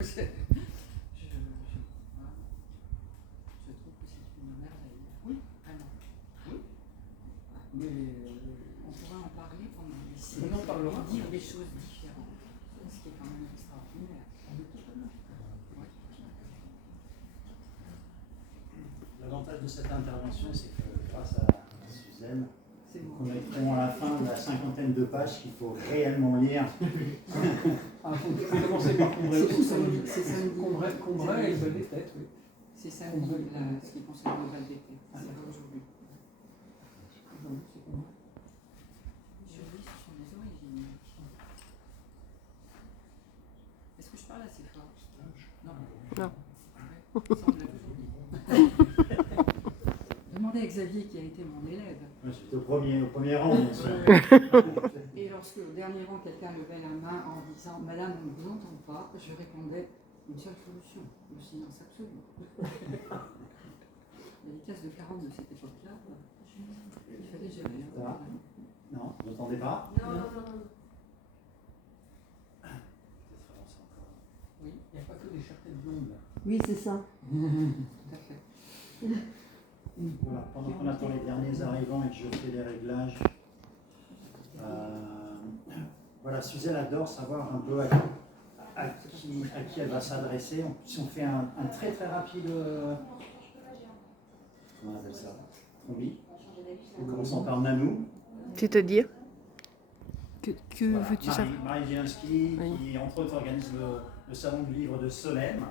Je trouve que c'est une merveille. Oui, alors. Oui. Mais on pourrait en parler pendant des siècles. On en parlera. Dire des choses différentes. Ce qui est quand même extraordinaire. Ouais. L'avantage de cette intervention, c'est que grâce à Suzanne, nous connaîtrons à la fin de la 50aine de pages qu'il faut réellement lire. Ah, faut commencer par Combray aussi. C'est ça. Combray et Val des Têtes, oui. C'est ça, ce qui concerne le Val des Têtes. C'est pas aujourd'hui. C'est Combray. Je lis sur les origines. Est-ce que je parle assez fort? Non. Non. Demandez à Xavier qui a été mon élève. J'étais au premier rang, bien sûr. Et lorsque au dernier rang, quelqu'un levait la main en disant « Madame, on ne vous entend pas », je répondais « Une seule solution, le silence absolu ». Il y a des classes de 40 de cette époque-là. Il fallait gérer. Ça va? Non, vous n'entendez pas? Non. Oui, il n'y a pas que des charrettes blondes là. Oui, c'est ça. Tout à fait. Voilà, pendant qu'on attend les derniers arrivants et que je fais les réglages, voilà, Suzanne adore savoir un peu à qui elle va s'adresser. Si on fait un très très rapide, comment on appelle ça, combi, en commençant par Nanou. C'est-à-dire que Voilà, veux-tu savoir? Marie Zielinski, Oui. qui entre autres organise le salon du livre de Solesmes.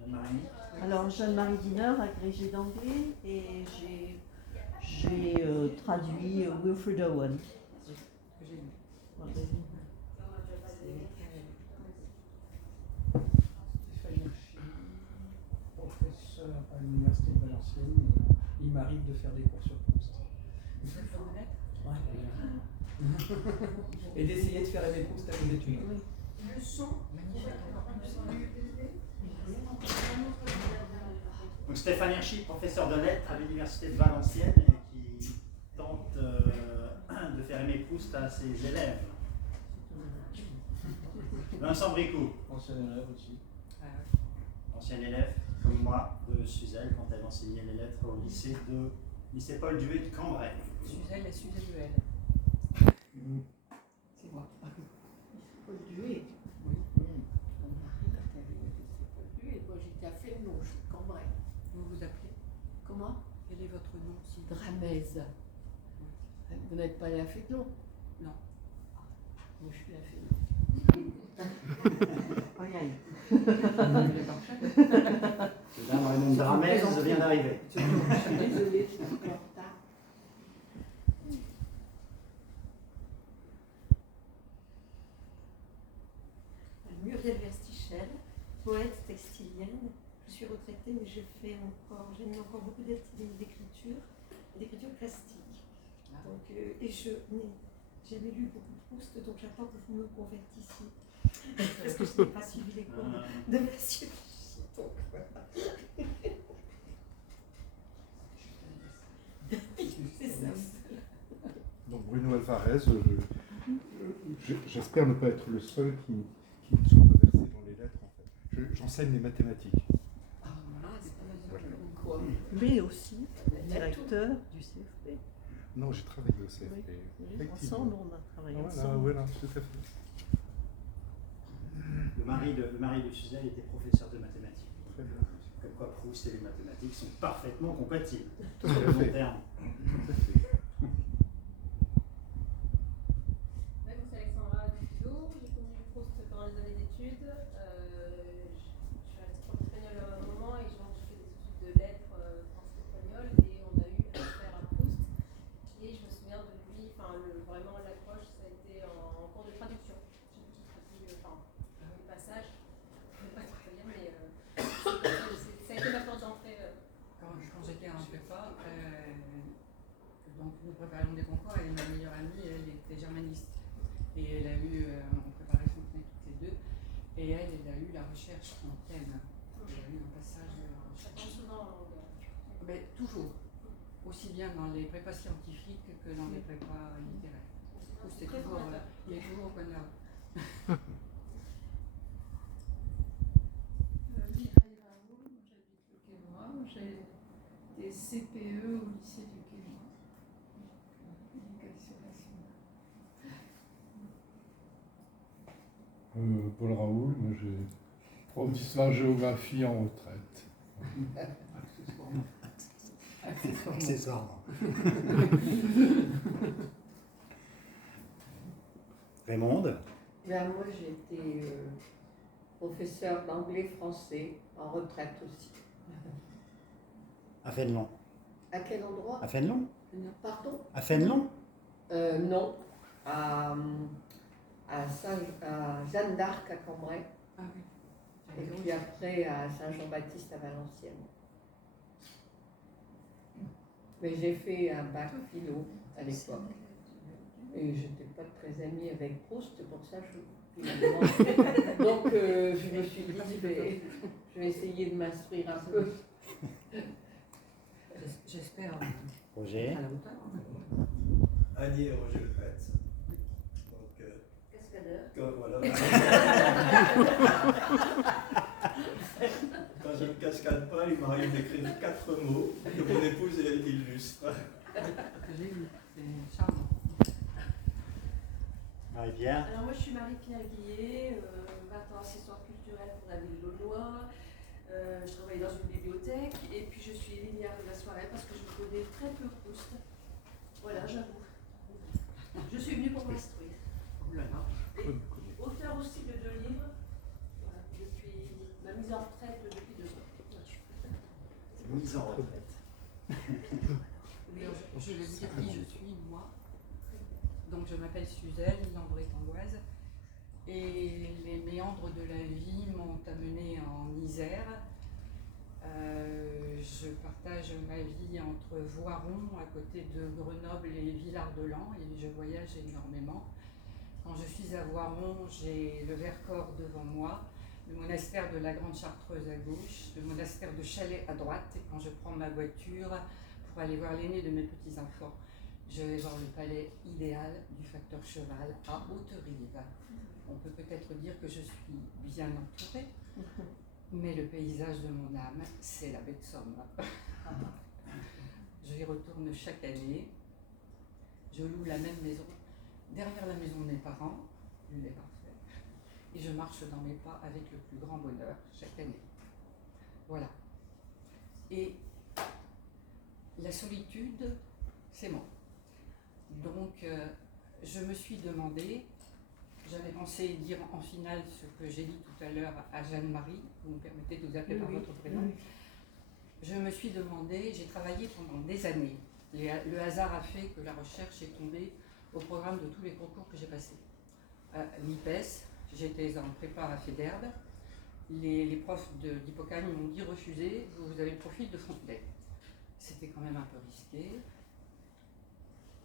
Jeanne-Marie. Alors, Jeanne-Marie Diner, agrégée d'anglais, et j'ai traduit Wilfred Owen. Que j'ai lu. Voilà. Stéphane Hirschi, professeur à l'Université de Valenciennes. Il m'arrive de faire des cours sur Proust. Ouais. Et d'essayer de faire aimer Proust à mes études. Le son. Donc Stéphane Hirschi, professeur de lettres à l'Université de Valenciennes et qui tente de faire aimer Proust à ses élèves. Vincent Bricou, Ancien élève aussi. ancien élève comme moi de Suzelle quand elle enseignait les lettres au lycée Paul Duet de Cambrai. Suzelle et Suzelle. C'est moi. Paul Duet. Oui. Mon mari, quand elle avait Paul Duet, moi j'étais à Fénelon, je suis de Cambrai. Vous vous appelez? Comment? Quel est votre nom aussi? Dramez. Vous n'êtes pas allé à Fénelon? Non. Moi je suis à Fénelon. Aïe, aïe. Là, dans le nom de Dramez, ça vient d'arriver. Je suis désolée, je suis un peu en retard. Muriel Verstichel, poète textilienne. Je suis retraitée, mais j'aime encore beaucoup d'écriture plastique. Donc, et j'avais lu beaucoup de Proust, donc j'attends que vous me convertissiez. Parce que je n'ai pas suivi les cours de Monsieur. Donc voilà. C'est ça. Donc Bruno Alvarez, j'espère ne pas être le seul qui ne soit pas versé dans les lettres en fait. J'enseigne les mathématiques. Quoi? Mais aussi directeur du CFP. Non, j'ai travaillé au CFP. Oui, ensemble, on a travaillé Voilà, ensemble. voilà, tout à fait. Le mari de Suzelle était professeur de mathématiques. Très bien. Comme quoi Proust et les mathématiques sont parfaitement compatibles. Tout à Sur le long fait. terme. Tout à fait. Moi, c'est Alexandra Dupilo, j'ai connu Proust pendant les années d'études. Je suis restée prof d'espagnol à un moment et j'ai fait des études de lettres français-espagnol et on a eu affaire à Proust. Et je me souviens de lui, vraiment l'approche, ça a été en cours de traduction. J'ai tout traduit, les passages, je ne vais pas tout lire, mais ça a été ma porte d'entrée. Quand j'étais en prépa, donc nous préparions des concours et ma meilleure amie, elle était germaniste. Et elle a eu, on préparait toutes les deux, et elle a eu la recherche en thème. Elle a eu un passage. J'apprends souvent en langue. Mais toujours, aussi bien dans les prépas scientifiques que dans les prépas littéraires. Proust est Très toujours, formateur. il est toujours au bonheur. Mireille Raoult, j'habite le Quénois. J'ai des CPE au lycée du Quénois. Éducation nationale. Paul Raoult, moi j'ai prof d'histoire-géographie en retraite. Accessoirement. Raymond, Ben, moi, j'ai été professeur d'anglais-français en retraite aussi. à Fénelon. À quel endroit? À Fénelon Pardon? À Fénelon Non, à Jeanne d'Arc à Cambrai, Ah oui. et puis après à Saint-Jean-Baptiste à Valenciennes. Mais j'ai fait un bac philo à l'époque. Et j'étais pas très amie avec Proust, c'est pour ça que finalement. Donc je me suis dit, je vais essayer de m'instruire un peu. J'espère Roger. à la hauteur. Annie et Roger Le Pet. Donc, Cascadeur. voilà. Quand je ne cascade pas, il m'arrive d'écrire 4 mots que mon épouse illustre. Que j'ai lu, c'est charmant. Marie-Pierre. Alors moi je suis Marie-Pierre Guillet, 20 ans assistante culturelle pour la ville d'Aulnois. Je travaille dans une bibliothèque et puis je suis linéaire de la soirée parce que je connais très peu Proust. Voilà, j'avoue. Je suis venue pour m'instruire. Oh là là. Et auteur aussi de 2 livres, voilà, depuis ma mise en retraite depuis 2 ans. Mise en retraite. Alors, je vais vous dire qui je suis, moi. Donc, je m'appelle Suzanne, Landré-Tangoise. Et les méandres de la vie m'ont amenée en Isère. Je partage ma vie entre Voiron, à côté de Grenoble, et Villard-de-Lans, et je voyage énormément. Quand je suis à Voiron, j'ai le Vercors devant moi, le monastère de la Grande Chartreuse à gauche, le monastère de Chalais à droite, et quand je prends ma voiture pour aller voir l'aîné de mes petits-enfants, je vais voir le palais idéal du facteur Cheval à Haute-Rive. On peut peut-être dire que je suis bien entourée, mais le paysage de mon âme, c'est la baie de Somme. J'y retourne chaque année. Je loue la même maison, derrière la maison de mes parents, une des parfaite, et je marche dans mes pas avec le plus grand bonheur chaque année. Voilà. Et la solitude, c'est moi. Donc, je me suis demandé, j'avais pensé dire en finale ce que j'ai dit tout à l'heure à Jeanne-Marie, vous me permettez de vous appeler par votre prénom. Je me suis demandé, j'ai travaillé pendant des années. Le hasard a fait que la recherche est tombée au programme de tous les concours que j'ai passés. L'IPES, j'étais en prépa à Féderde. Les profs d'Hippocagne m'ont dit refusez, vous avez le profil de Fontenay. C'était quand même un peu risqué.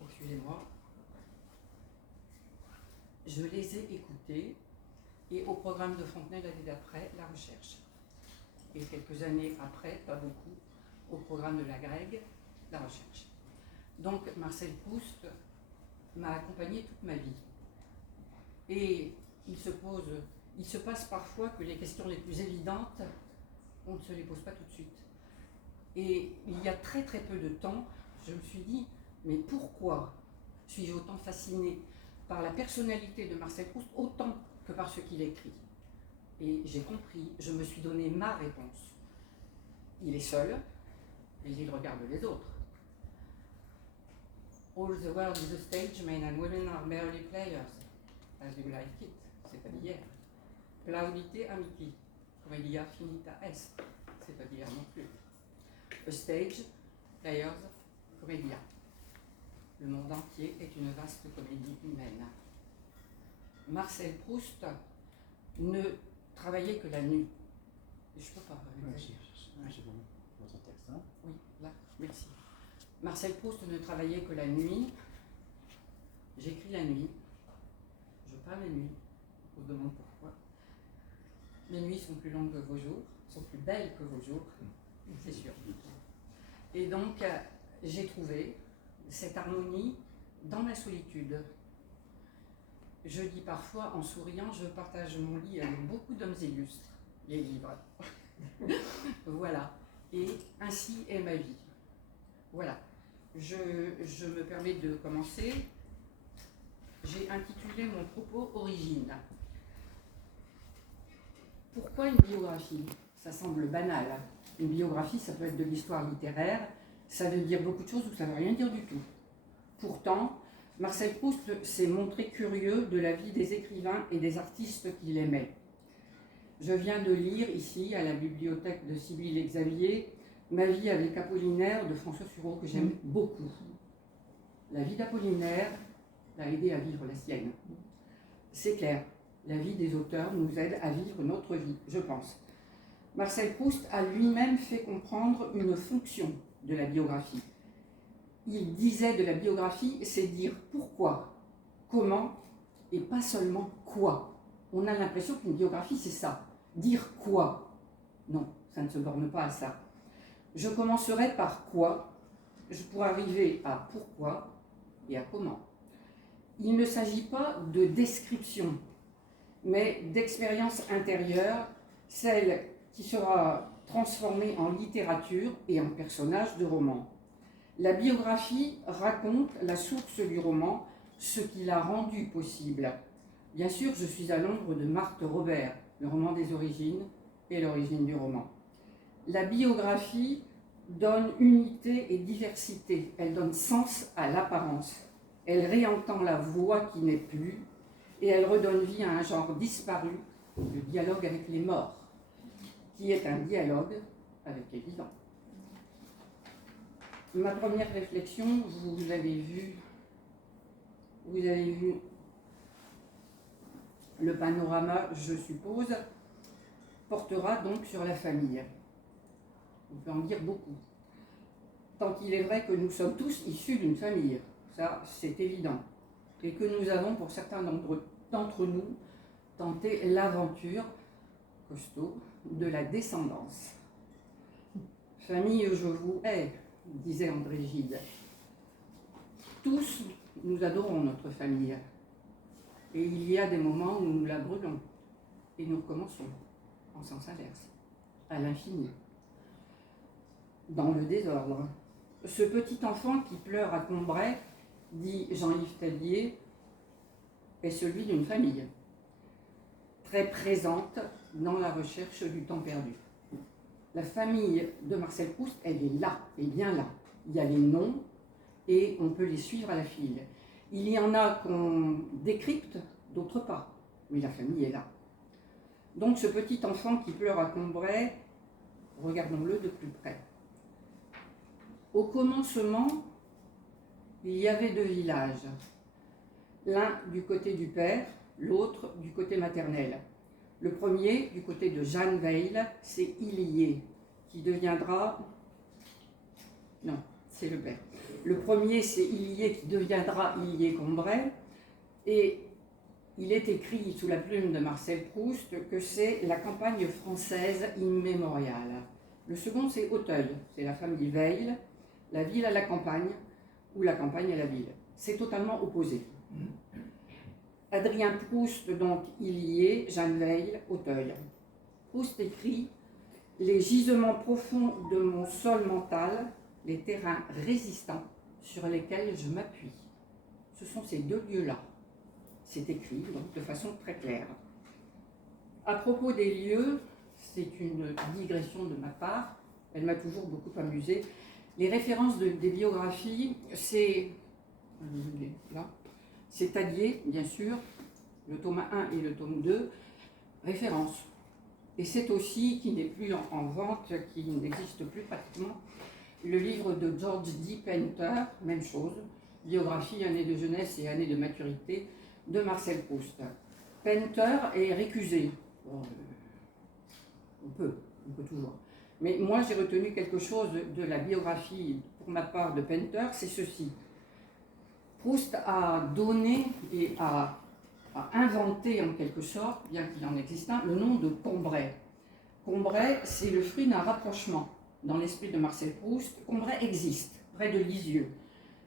Excusez-moi. Je les ai écoutés et au programme de Fontenay l'année d'après, la recherche. Et quelques années après, pas beaucoup, au programme de la Grègue, la recherche. Donc Marcel Proust m'a accompagné toute ma vie. Et il se passe parfois que les questions les plus évidentes, on ne se les pose pas tout de suite. Et il y a très très peu de temps, je me suis dit, mais pourquoi suis-je autant fascinée par la personnalité de Marcel Proust autant que par ce qu'il écrit? Et j'ai compris, je me suis donné ma réponse. Il est seul, et il regarde les autres. All the world is a stage, men and women are merely players, as you like it, c'est pas d'hier. Plaudite amici, commedia finita est, c'est pas d'hier non plus. A stage, players, commedia. Le monde entier est une vaste comédie humaine. Marcel Proust ne travaillait que la nuit. Je peux pas. C'est bon, votre texte. Hein. Oui, là, merci. Marcel Proust ne travaillait que la nuit. J'écris la nuit. Je peins la nuit. On vous demande pourquoi. Mes nuits sont plus longues que vos jours, sont plus belles que vos jours, c'est sûr. Et donc, j'ai trouvé cette harmonie dans la solitude. Je dis parfois en souriant, je partage mon lit avec beaucoup d'hommes illustres, les livres. Voilà. Et ainsi est ma vie. Voilà. Je me permets de commencer. J'ai intitulé mon propos « Origine ». Pourquoi une biographie? Ça semble banal. Une biographie, ça peut être de l'histoire littéraire, ça veut dire beaucoup de choses ou ça ne veut rien dire du tout. Pourtant, Marcel Proust s'est montré curieux de la vie des écrivains et des artistes qu'il aimait. Je viens de lire ici, à la bibliothèque de Sibylle et Xavier, Ma vie avec Apollinaire de François Sureau, que j'aime beaucoup. La vie d'Apollinaire l'a aidé à vivre la sienne. C'est clair, la vie des auteurs nous aide à vivre notre vie, je pense. Marcel Proust a lui-même fait comprendre une fonction de la biographie. Il disait de la biographie, c'est dire pourquoi, comment, et pas seulement quoi. On a l'impression qu'une biographie, c'est ça. Dire quoi? Non, ça ne se borne pas à ça. Je commencerai par quoi, pour arriver à pourquoi et à comment. Il ne s'agit pas de description, mais d'expérience intérieure, celle qui sera transformée en littérature et en personnage de roman. La biographie raconte la source du roman, ce qui l'a rendu possible. Bien sûr, je suis à l'ombre de Marthe Robert, le roman des origines et l'origine du roman. La biographie donne unité et diversité, elle donne sens à l'apparence, elle réentend la voix qui n'est plus et elle redonne vie à un genre disparu, le dialogue avec les morts, qui est un dialogue avec les vivants. Ma première réflexion, vous avez vu le panorama, je suppose, portera donc sur la famille. On peut en dire beaucoup. Tant qu'il est vrai que nous sommes tous issus d'une famille, ça c'est évident, et que nous avons pour certains d'entre nous tenté l'aventure, costaud, de la descendance. Famille, je vous hais, disait André Gide. Tous, nous adorons notre famille. Et il y a des moments où nous la brûlons. Et nous recommençons, en sens inverse, à l'infini. Dans le désordre. Ce petit enfant qui pleure à Combray, dit Jean-Yves Tellier, est celui d'une famille, très présente dans la recherche du temps perdu. La famille de Marcel Proust, elle est là, et bien là. Il y a les noms et on peut les suivre à la file. Il y en a qu'on décrypte, d'autres pas, mais la famille est là. Donc ce petit enfant qui pleure à Combray, regardons-le de plus près. Au commencement, il y avait deux villages, l'un du côté du père, l'autre du côté maternel. Le premier, du côté de Jeanne Weil, c'est Illier, qui deviendra... Non, c'est le père. Le premier, c'est Illier, qui deviendra Illier-Combray, et il est écrit sous la plume de Marcel Proust que c'est la campagne française immémoriale. Le second, c'est Auteuil, c'est la famille Weil, la ville à la campagne, ou la campagne à la ville. C'est totalement opposé. Adrien Proust, donc Illier, Jeanne Weil, Auteuil. Proust écrit « Les gisements profonds de mon sol mental, les terrains résistants sur lesquels je m'appuie. » Ce sont ces deux lieux-là. C'est écrit donc de façon très claire. À propos des lieux, c'est une digression de ma part, elle m'a toujours beaucoup amusée. Les références des biographies, c'est Tadier, bien sûr, le tome 1 et le tome 2, référence. Et c'est aussi, qui n'est plus en vente, qui n'existe plus pratiquement, le livre de George D. Painter, même chose, biographie, année de jeunesse et année de maturité, de Marcel Proust. Painter est récusé. Bon, on peut toujours. Mais moi, j'ai retenu quelque chose de la biographie, pour ma part, de Painter, c'est ceci. Proust a donné et a inventé, en quelque sorte, bien qu'il en existe un, le nom de Combray. Combray, c'est le fruit d'un rapprochement. Dans l'esprit de Marcel Proust, Combray existe, près de Lisieux.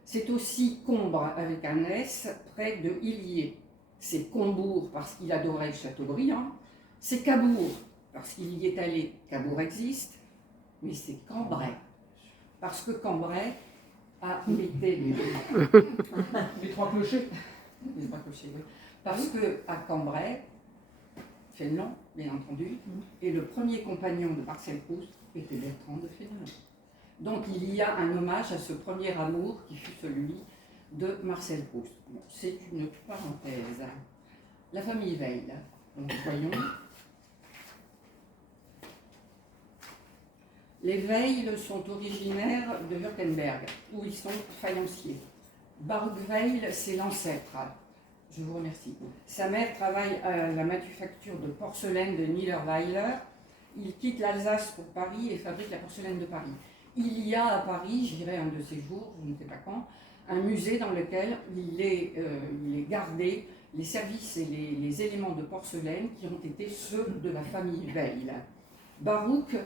C'est aussi Combre, avec un S, près de Illier. c'est Combourg parce qu'il adorait Chateaubriand, c'est Cabourg parce qu'il y est allé, Cabourg existe, mais c'est Cambrai, parce que Cambrai a été Les trois clochers. les trois clochers, oui. Parce que à Cambrai, Fénelon, bien entendu, et le premier compagnon de Marcel Proust était Bertrand de Fénelon. Donc il y a un hommage à ce premier amour qui fut celui de Marcel Proust. Bon, c'est une parenthèse. La famille Veil, donc voyons. Les Veil sont originaires de Württemberg, où ils sont faïenciers. Baruch Veil, c'est l'ancêtre. Je vous remercie. Sa mère travaille à la manufacture de porcelaine de Niederweiler. Il quitte l'Alsace pour Paris et fabrique la porcelaine de Paris. Il y a à Paris, j'irai un de ces jours, je ne sais pas quand, un musée dans lequel il est gardé les services et les éléments de porcelaine qui ont été ceux de la famille Veil. Baruch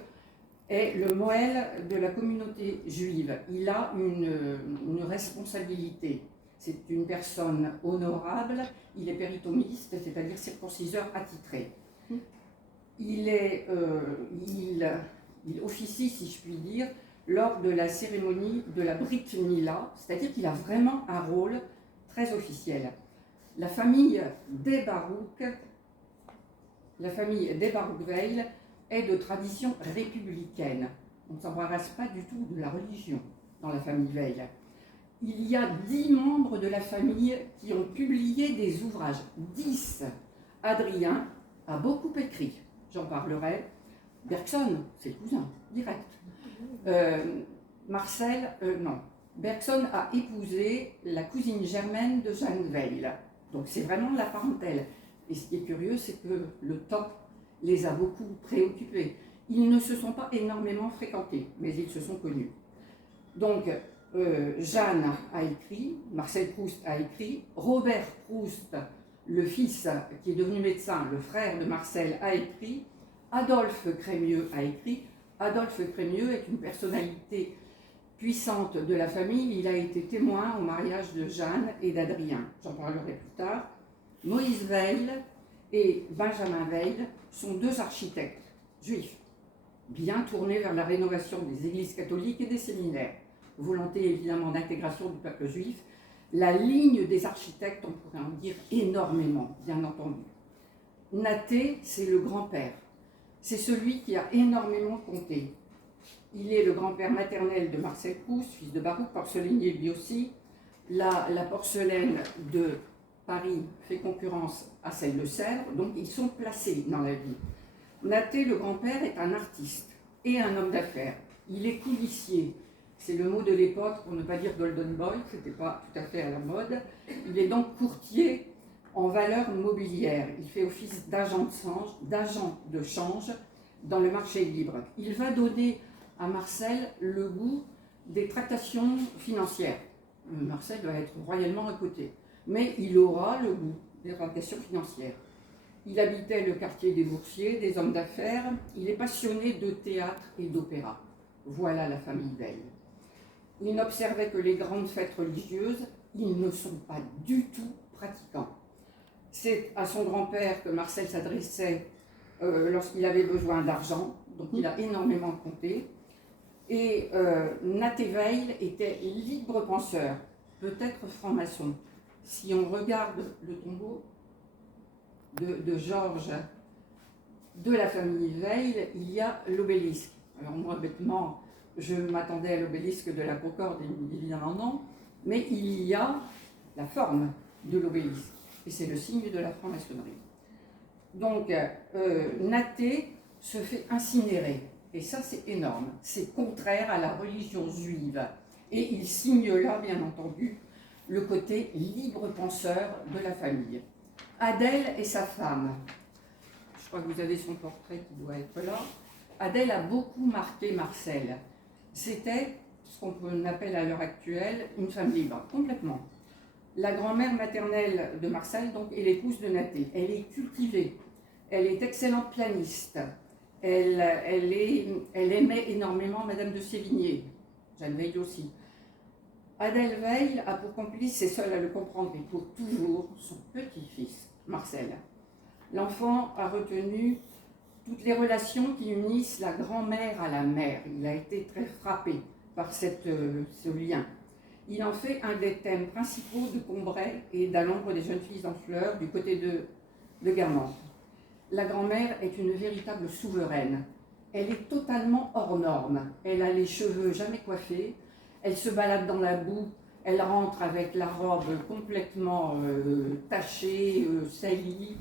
est le Moël de la communauté juive. Il a une responsabilité. C'est une personne honorable, il est péritomiste, c'est-à-dire circonciseur attitré. Il officie, si je puis dire, lors de la cérémonie de la Brit Mila, c'est-à-dire qu'il a vraiment un rôle très officiel. La famille des Baruch Veil est de tradition républicaine. On ne s'embarrasse pas du tout de la religion dans la famille Veil. Il y a 10 membres de la famille qui ont publié des ouvrages. 10. Adrien a beaucoup écrit. J'en parlerai. Bergson, c'est le cousin, direct. Bergson a épousé la cousine germaine de Jeanne Veil. Donc c'est vraiment la parentèle. Et ce qui est curieux, c'est que le temps les a beaucoup préoccupés. Ils ne se sont pas énormément fréquentés, mais ils se sont connus. Donc, Jeanne a écrit, Marcel Proust a écrit, Robert Proust, le fils qui est devenu médecin, le frère de Marcel, a écrit, Adolphe Crémieux a écrit. Adolphe Crémieux est une personnalité puissante de la famille. Il a été témoin au mariage de Jeanne et d'Adrien. J'en parlerai plus tard. Moïse Veil et Benjamin Veil sont 2 architectes juifs, bien tournés vers la rénovation des églises catholiques et des séminaires. Volonté évidemment d'intégration du peuple juif. La ligne des architectes, on pourrait en dire énormément, bien entendu. Naté, c'est le grand-père. C'est celui qui a énormément compté. Il est le grand-père maternel de Marcel Proust, fils de Baruch, porcelainier lui aussi. La porcelaine de Paris fait concurrence à celle de Sèvres, donc ils sont placés dans la vie. Naté, le grand-père, est un artiste et un homme d'affaires. Il est coulissier. C'est le mot de l'époque, pour ne pas dire golden boy, ce n'était pas tout à fait à la mode. Il est donc courtier en valeurs mobilières. Il fait office d'agent de change dans le marché libre. Il va donner à Marcel le goût des tractations financières. Marcel doit être royalement recoté, mais il aura le goût des tractations financières. Il habitait le quartier des boursiers, des hommes d'affaires. Il est passionné de théâtre et d'opéra. Voilà la famille Veil. Il n'observait que les grandes fêtes religieuses. Ils ne sont pas du tout pratiquants. C'est à son grand-père que Marcel s'adressait lorsqu'il avait besoin d'argent, donc il a énormément compté. Et Naté Veil était libre penseur, peut-être franc-maçon. Si on regarde le tombeau de Georges de la famille Veil, il y a l'obélisque. Alors moi, bêtement, je m'attendais à l'obélisque de la Concorde, évidemment non, mais il y a la forme de l'obélisque, et c'est le signe de la franc-maçonnerie. Donc, Naté se fait incinérer, et ça c'est énorme, c'est contraire à la religion juive, et il signe là, bien entendu, le côté libre penseur de la famille. Adèle est sa femme. Je crois que vous avez son portrait qui doit être là. Adèle a beaucoup marqué Marcel. C'était ce qu'on appelle à l'heure actuelle une femme libre, complètement. La grand-mère maternelle de Marcel donc, est l'épouse de Naté. Elle est cultivée, elle est excellente pianiste, elle aimait énormément Madame de Sévigné, Jeanne Veil aussi. Adèle Veil a pour complice, et seule à le comprendre et pour toujours, son petit-fils, Marcel. L'enfant a retenu toutes les relations qui unissent la grand-mère à la mère. Il a été très frappé par ce lien. Il en fait un des thèmes principaux de Combray et d'À l'ombre des jeunes filles en fleurs du côté de Guermantes. La grand-mère est une véritable souveraine. Elle est totalement hors norme. Elle a les cheveux jamais coiffés, elle se balade dans la boue, elle rentre avec la robe complètement tachée, salie.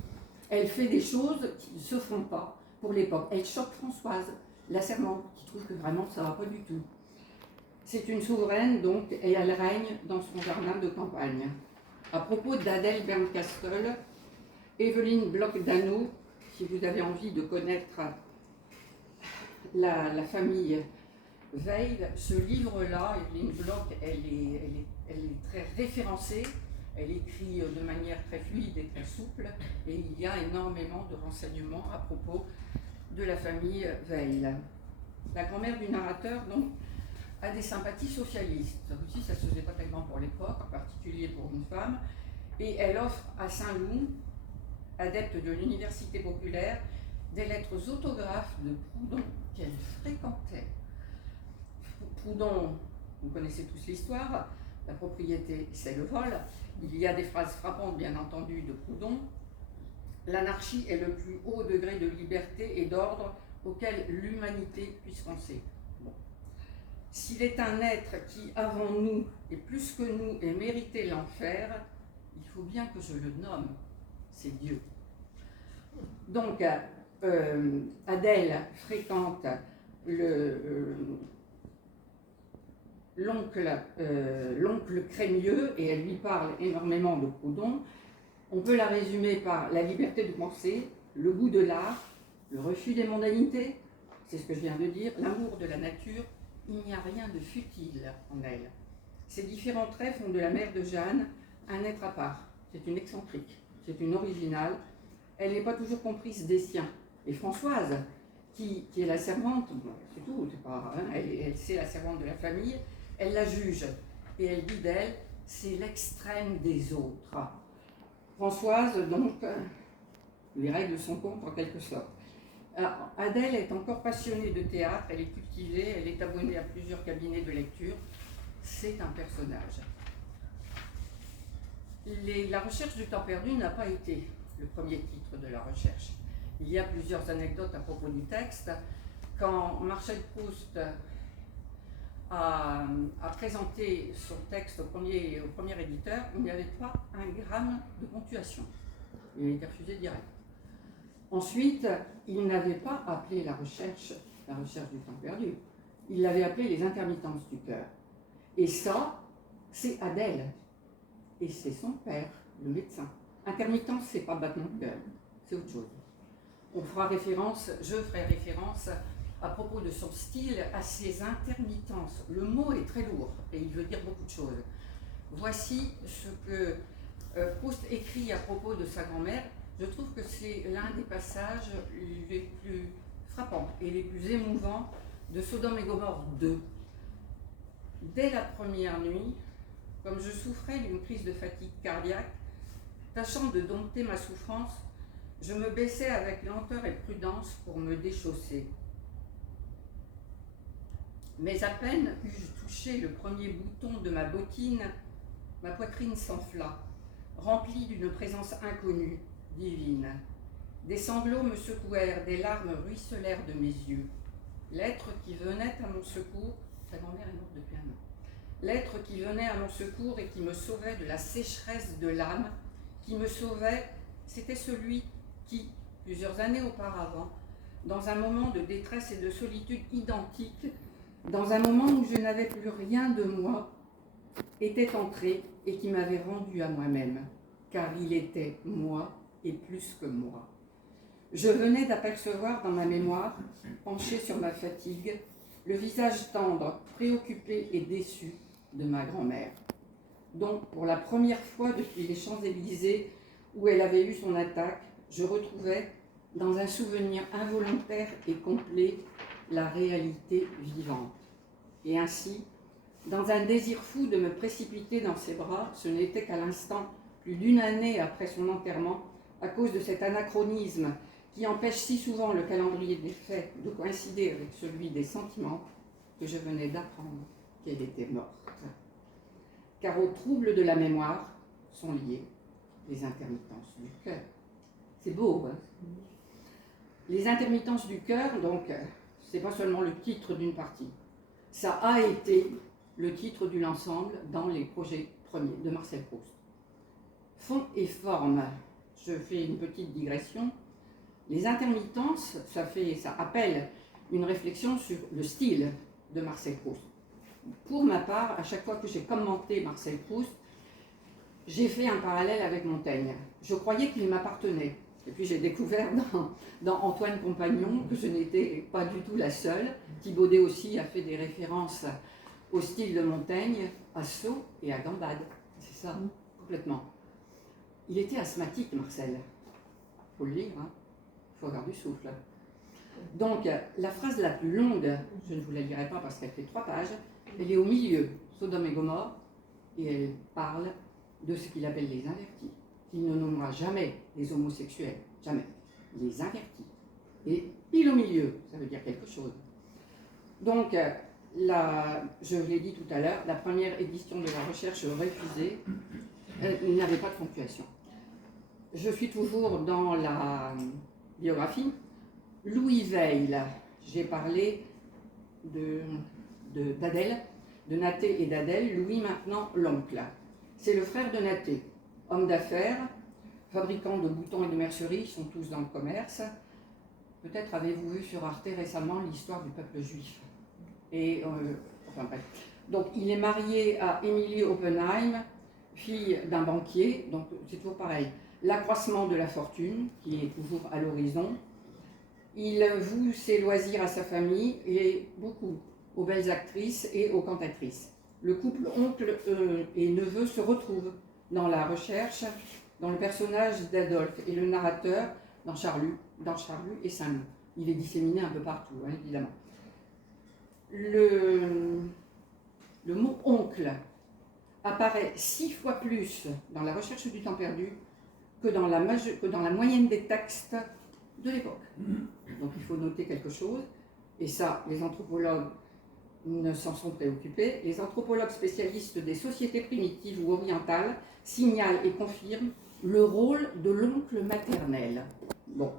Elle fait des choses qui ne se font pas pour l'époque. Elle choque Françoise, la servante, qui trouve que vraiment ça ne va pas du tout. C'est une souveraine, donc, et elle règne dans son jardin de campagne. À propos d'Adèle Bernkastel, Evelyne Bloch-Dano, si vous avez envie de connaître la famille Veil, ce livre-là, Evelyne Bloch, elle est très référencée, elle écrit de manière très fluide et très souple, et il y a énormément de renseignements à propos de la famille Veil. La grand-mère du narrateur, donc, a des sympathies socialistes. Ça aussi, ça ne se faisait pas tellement pour l'époque, en particulier pour une femme, et elle offre à Saint-Loup, adepte de l'université populaire, des lettres autographes de Proudhon qu'elle fréquentait. Proudhon, vous connaissez tous l'histoire, la propriété c'est le vol. Il y a des phrases frappantes bien entendu de Proudhon. L'anarchie est le plus haut degré de liberté et d'ordre auquel l'humanité puisse penser. Bon. S'il est un être qui, avant nous et plus que nous, ait mérité l'enfer, il faut bien que je le nomme, c'est Dieu. Donc, Adèle fréquente l'oncle Crémieux et elle lui parle énormément de Proudhon. On peut la résumer par la liberté de penser, le goût de l'art, le refus des mondanités, c'est ce que je viens de dire, l'amour de la nature. Il n'y a rien de futile en elle. Ces différents traits font de la mère de Jeanne un être à part. C'est une excentrique, c'est une originale. Elle n'est pas toujours comprise des siens. Et Françoise, qui est la servante, bon, c'est tout, c'est pas, hein, c'est la servante de la famille, elle la juge. Et elle dit d'elle, c'est l'extrême des autres. Françoise, donc, lui règle son compte en quelque sorte. Alors, Adèle est encore passionnée de théâtre, elle est cultivée, elle est abonnée à plusieurs cabinets de lecture. C'est un personnage. La recherche du temps perdu n'a pas été le premier titre de la recherche. Il y a plusieurs anecdotes à propos du texte. Quand Marcel Proust a présenté son texte au premier éditeur, il n'y avait pas un gramme de ponctuation. Il a été refusé direct. Ensuite, il n'avait pas appelé la recherche du temps perdu. Il l'avait appelé les intermittences du cœur. Et ça, c'est Adèle. Et c'est son père, le médecin. Intermittence, c'est pas battement de cœur, c'est autre chose. Je ferai référence à propos de son style à ses intermittences. Le mot est très lourd et il veut dire beaucoup de choses. Voici ce que Proust écrit à propos de sa grand-mère. Je trouve que c'est l'un des passages les plus frappants et les plus émouvants de Sodome et Gomorrhe 2. Dès la première nuit, comme je souffrais d'une crise de fatigue cardiaque, tâchant de dompter ma souffrance, je me baissais avec lenteur et prudence pour me déchausser. Mais à peine eus-je touché le premier bouton de ma bottine, ma poitrine s'enfla, remplie d'une présence inconnue, divine. Des sanglots me secouèrent, des larmes ruisselèrent de mes yeux. L'être qui venait à mon secours, sa grand-mère est morte depuis un an, l'être qui venait à mon secours et qui me sauvait de la sécheresse de l'âme, qui me sauvait, c'était celui qui, plusieurs années auparavant, dans un moment de détresse et de solitude identique, dans un moment où je n'avais plus rien de moi, était entré et qui m'avait rendu à moi-même, car il était moi et plus que moi. Je venais d'apercevoir dans ma mémoire, penché sur ma fatigue, le visage tendre, préoccupé et déçu de ma grand-mère. Donc, pour la première fois depuis les Champs-Élysées, où elle avait eu son attaque, je retrouvais, dans un souvenir involontaire et complet, la réalité vivante. Et ainsi, Dans un désir fou de me précipiter dans ses bras, ce n'était qu'à l'instant, plus d'une année après son enterrement, à cause de cet anachronisme qui empêche si souvent le calendrier des faits de coïncider avec celui des sentiments, que je venais d'apprendre qu'elle était morte. Car aux troubles de la mémoire sont liées les intermittences du cœur. C'est beau, hein? Les intermittences du cœur, donc, c'est pas seulement le titre d'une partie. Ça a été le titre de l'ensemble dans les projets premiers de Marcel Proust. Fond et forme. Je fais une petite digression. Les intermittences, ça appelle une réflexion sur le style de Marcel Proust. Pour ma part, à chaque fois que j'ai commenté Marcel Proust, j'ai fait un parallèle avec Montaigne. Je croyais qu'il m'appartenait. Et puis j'ai découvert dans Antoine Compagnon que je n'étais pas du tout la seule. Thibaudet aussi a fait des références au style de Montaigne, à Sceaux et à Gambade. C'est ça, complètement. Il était asthmatique, Marcel. Il faut le lire, hein. Il faut avoir du souffle. Donc, la phrase la plus longue, je ne vous la lirai pas parce qu'elle fait 3 pages, elle est au milieu, Sodome et Gomorrhe, et elle parle de ce qu'il appelle les invertis, qu'il ne nommera jamais les homosexuels, jamais, les invertis. Et pile au milieu, ça veut dire quelque chose. Donc, je l'ai dit tout à l'heure, la première édition de la recherche refusée n'avait pas de ponctuation. Je suis toujours dans la biographie. Louis Veil, j'ai parlé d'Adèle, de Nathée et d'Adèle, Louis maintenant l'oncle. C'est le frère de Nathée, homme d'affaires, fabricant de boutons et de mercerie, ils sont tous dans le commerce. Peut-être avez-vous vu sur Arte récemment l'histoire du peuple juif. Et, enfin bref. Donc il est marié à Émilie Oppenheim, fille d'un banquier, donc c'est toujours pareil. L'accroissement de la fortune, qui est toujours à l'horizon. Il voue ses loisirs à sa famille et beaucoup aux belles actrices et aux cantatrices. Le couple oncle et neveu se retrouve dans la recherche, dans le personnage d'Adolphe et le narrateur dans Charlus et Saint-Loup. Il est disséminé un peu partout, hein, évidemment. Le mot oncle apparaît 6 fois plus dans la recherche du temps perdu que dans la moyenne des textes de l'époque. Donc il faut noter quelque chose, et ça, les anthropologues ne s'en sont préoccupés. Les anthropologues spécialistes des sociétés primitives ou orientales signalent et confirment le rôle de l'oncle maternel. Bon,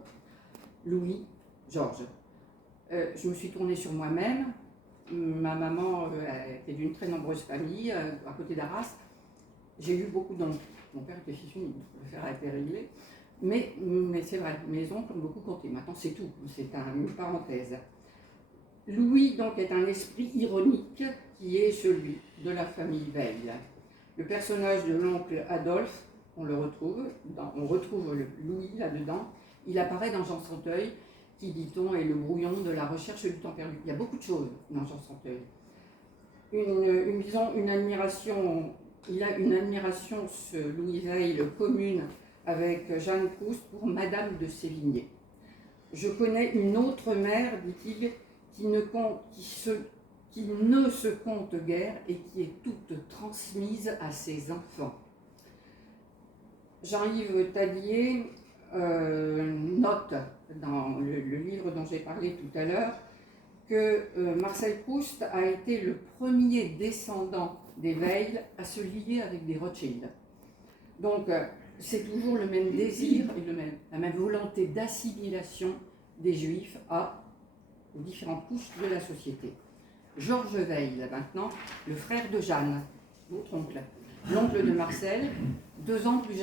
Louis, Georges. Je me suis tournée sur moi-même. Ma maman était d'une très nombreuse famille, à côté d'Arras. J'ai eu beaucoup d'oncles. Mon père était fils unique, l'affaire a été réglée. Mais c'est vrai, mes oncles ont beaucoup compté. Maintenant, c'est tout, c'est une parenthèse. Louis, donc, est un esprit ironique qui est celui de la famille Veil. Le personnage de l'oncle Adolphe, on retrouve le Louis là-dedans. Il apparaît dans Jean Santeuil, qui, dit-on, est le brouillon de la recherche du temps perdu. Il y a beaucoup de choses dans Jean Santeuil. Il a une admiration, ce Louis Veil, commune avec Jeanne Proust pour Madame de Sévigné. Je connais une autre mère, dit-il, qui ne se compte guère et qui est toute transmise à ses enfants. Jean-Yves Tadier note dans le livre dont j'ai parlé tout à l'heure que Marcel Proust a été le premier descendant des Veil à se lier avec des Rothschild. Donc c'est toujours le même désir et la même volonté d'assimilation des Juifs aux différentes couches de la société. Georges Veil, maintenant, le frère de Jeanne, l'autre oncle, l'oncle de Marcel, 2 ans plus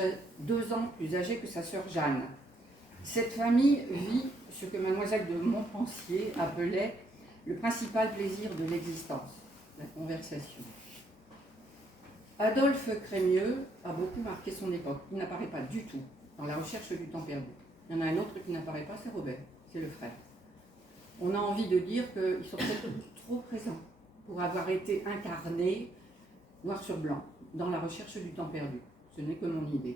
âgé que sa sœur Jeanne. Cette famille vit ce que mademoiselle de Montpensier appelait le principal plaisir de l'existence, la conversation. Adolphe Crémieux a beaucoup marqué son époque. Il n'apparaît pas du tout dans la recherche du temps perdu. Il y en a un autre qui n'apparaît pas, c'est Robert, c'est le frère. On a envie de dire qu'ils sont peut-être trop présents pour avoir été incarnés noir sur blanc dans la recherche du temps perdu. Ce n'est que mon idée.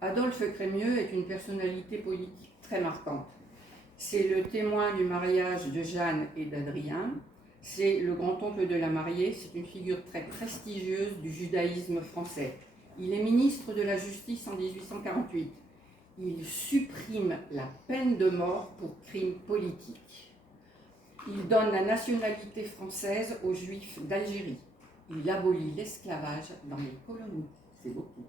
Adolphe Crémieux est une personnalité politique très marquante. C'est le témoin du mariage de Jeanne et d'Adrien, C'est le grand-oncle de la mariée, c'est une figure très prestigieuse du judaïsme français. Il est ministre de la Justice en 1848. Il supprime la peine de mort pour crime politique. Il donne la nationalité française aux Juifs d'Algérie. Il abolit l'esclavage dans les colonies. C'est beaucoup.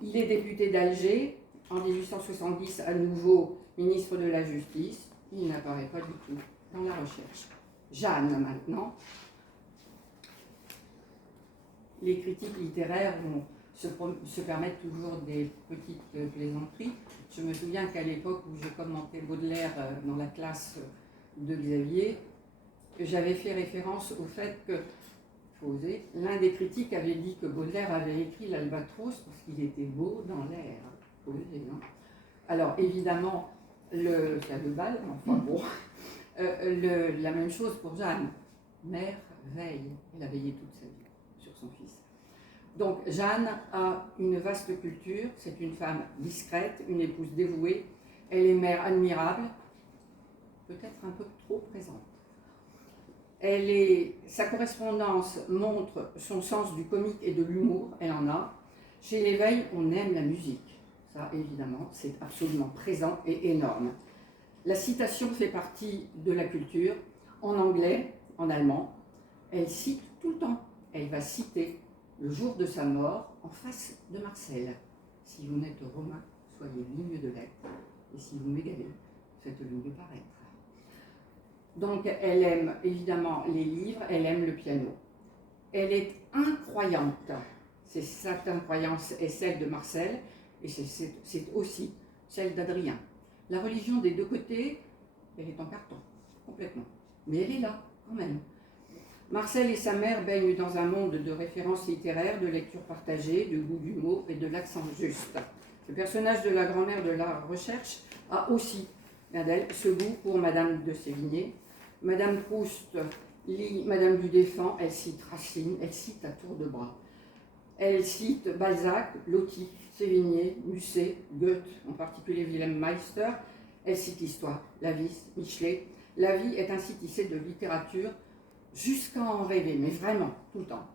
Il est député d'Alger. En 1870, à nouveau ministre de la Justice. Il n'apparaît pas du tout dans la recherche. Jeanne, maintenant. Les critiques littéraires vont se permettent toujours des petites plaisanteries. Je me souviens qu'à l'époque où j'ai commenté Baudelaire dans la classe de Xavier, j'avais fait référence au fait que, faut oser, l'un des critiques avait dit que Baudelaire avait écrit l'Albatros parce qu'il était beau dans l'air. Faut oser, non ? Alors évidemment, c'est à deux balles, enfin bon, la même chose pour Jeanne. Mère veille, elle a veillé toute sa vie sur son fils. Donc Jeanne a une vaste culture, c'est une femme discrète, une épouse dévouée, elle est mère admirable, peut-être un peu trop présente. Sa correspondance montre son sens du comique et de l'humour, elle en a. Chez les Veil, on aime la musique, ça évidemment, c'est absolument présent et énorme. La citation fait partie de la culture, en anglais, en allemand, elle cite tout le temps, elle va citer le jour de sa mort, en face de Marcel. Si vous n'êtes romain, soyez digne de l'être. Et si vous m'égalez, faites-le mieux paraître. Donc, elle aime évidemment les livres, elle aime le piano. Elle est incroyante. Cette incroyance est celle de Marcel, et c'est aussi celle d'Adrien. La religion des deux côtés, elle est en carton, complètement. Mais elle est là, quand même. Marcel et sa mère baignent dans un monde de références littéraires, de lecture partagée, de goût du mot et de l'accent juste. Le personnage de la grand-mère de la recherche a aussi, ce goût pour Madame de Sévigné. Madame Proust lit Madame du Deffand, elle cite Racine, elle cite à tour de bras. Elle cite Balzac, Loti, Sévigné, Musset, Goethe, en particulier Wilhelm Meister. Elle cite l'histoire, Lavis, Michelet. La vie est ainsi tissée de littérature jusqu'à en rêver, mais vraiment, tout le temps.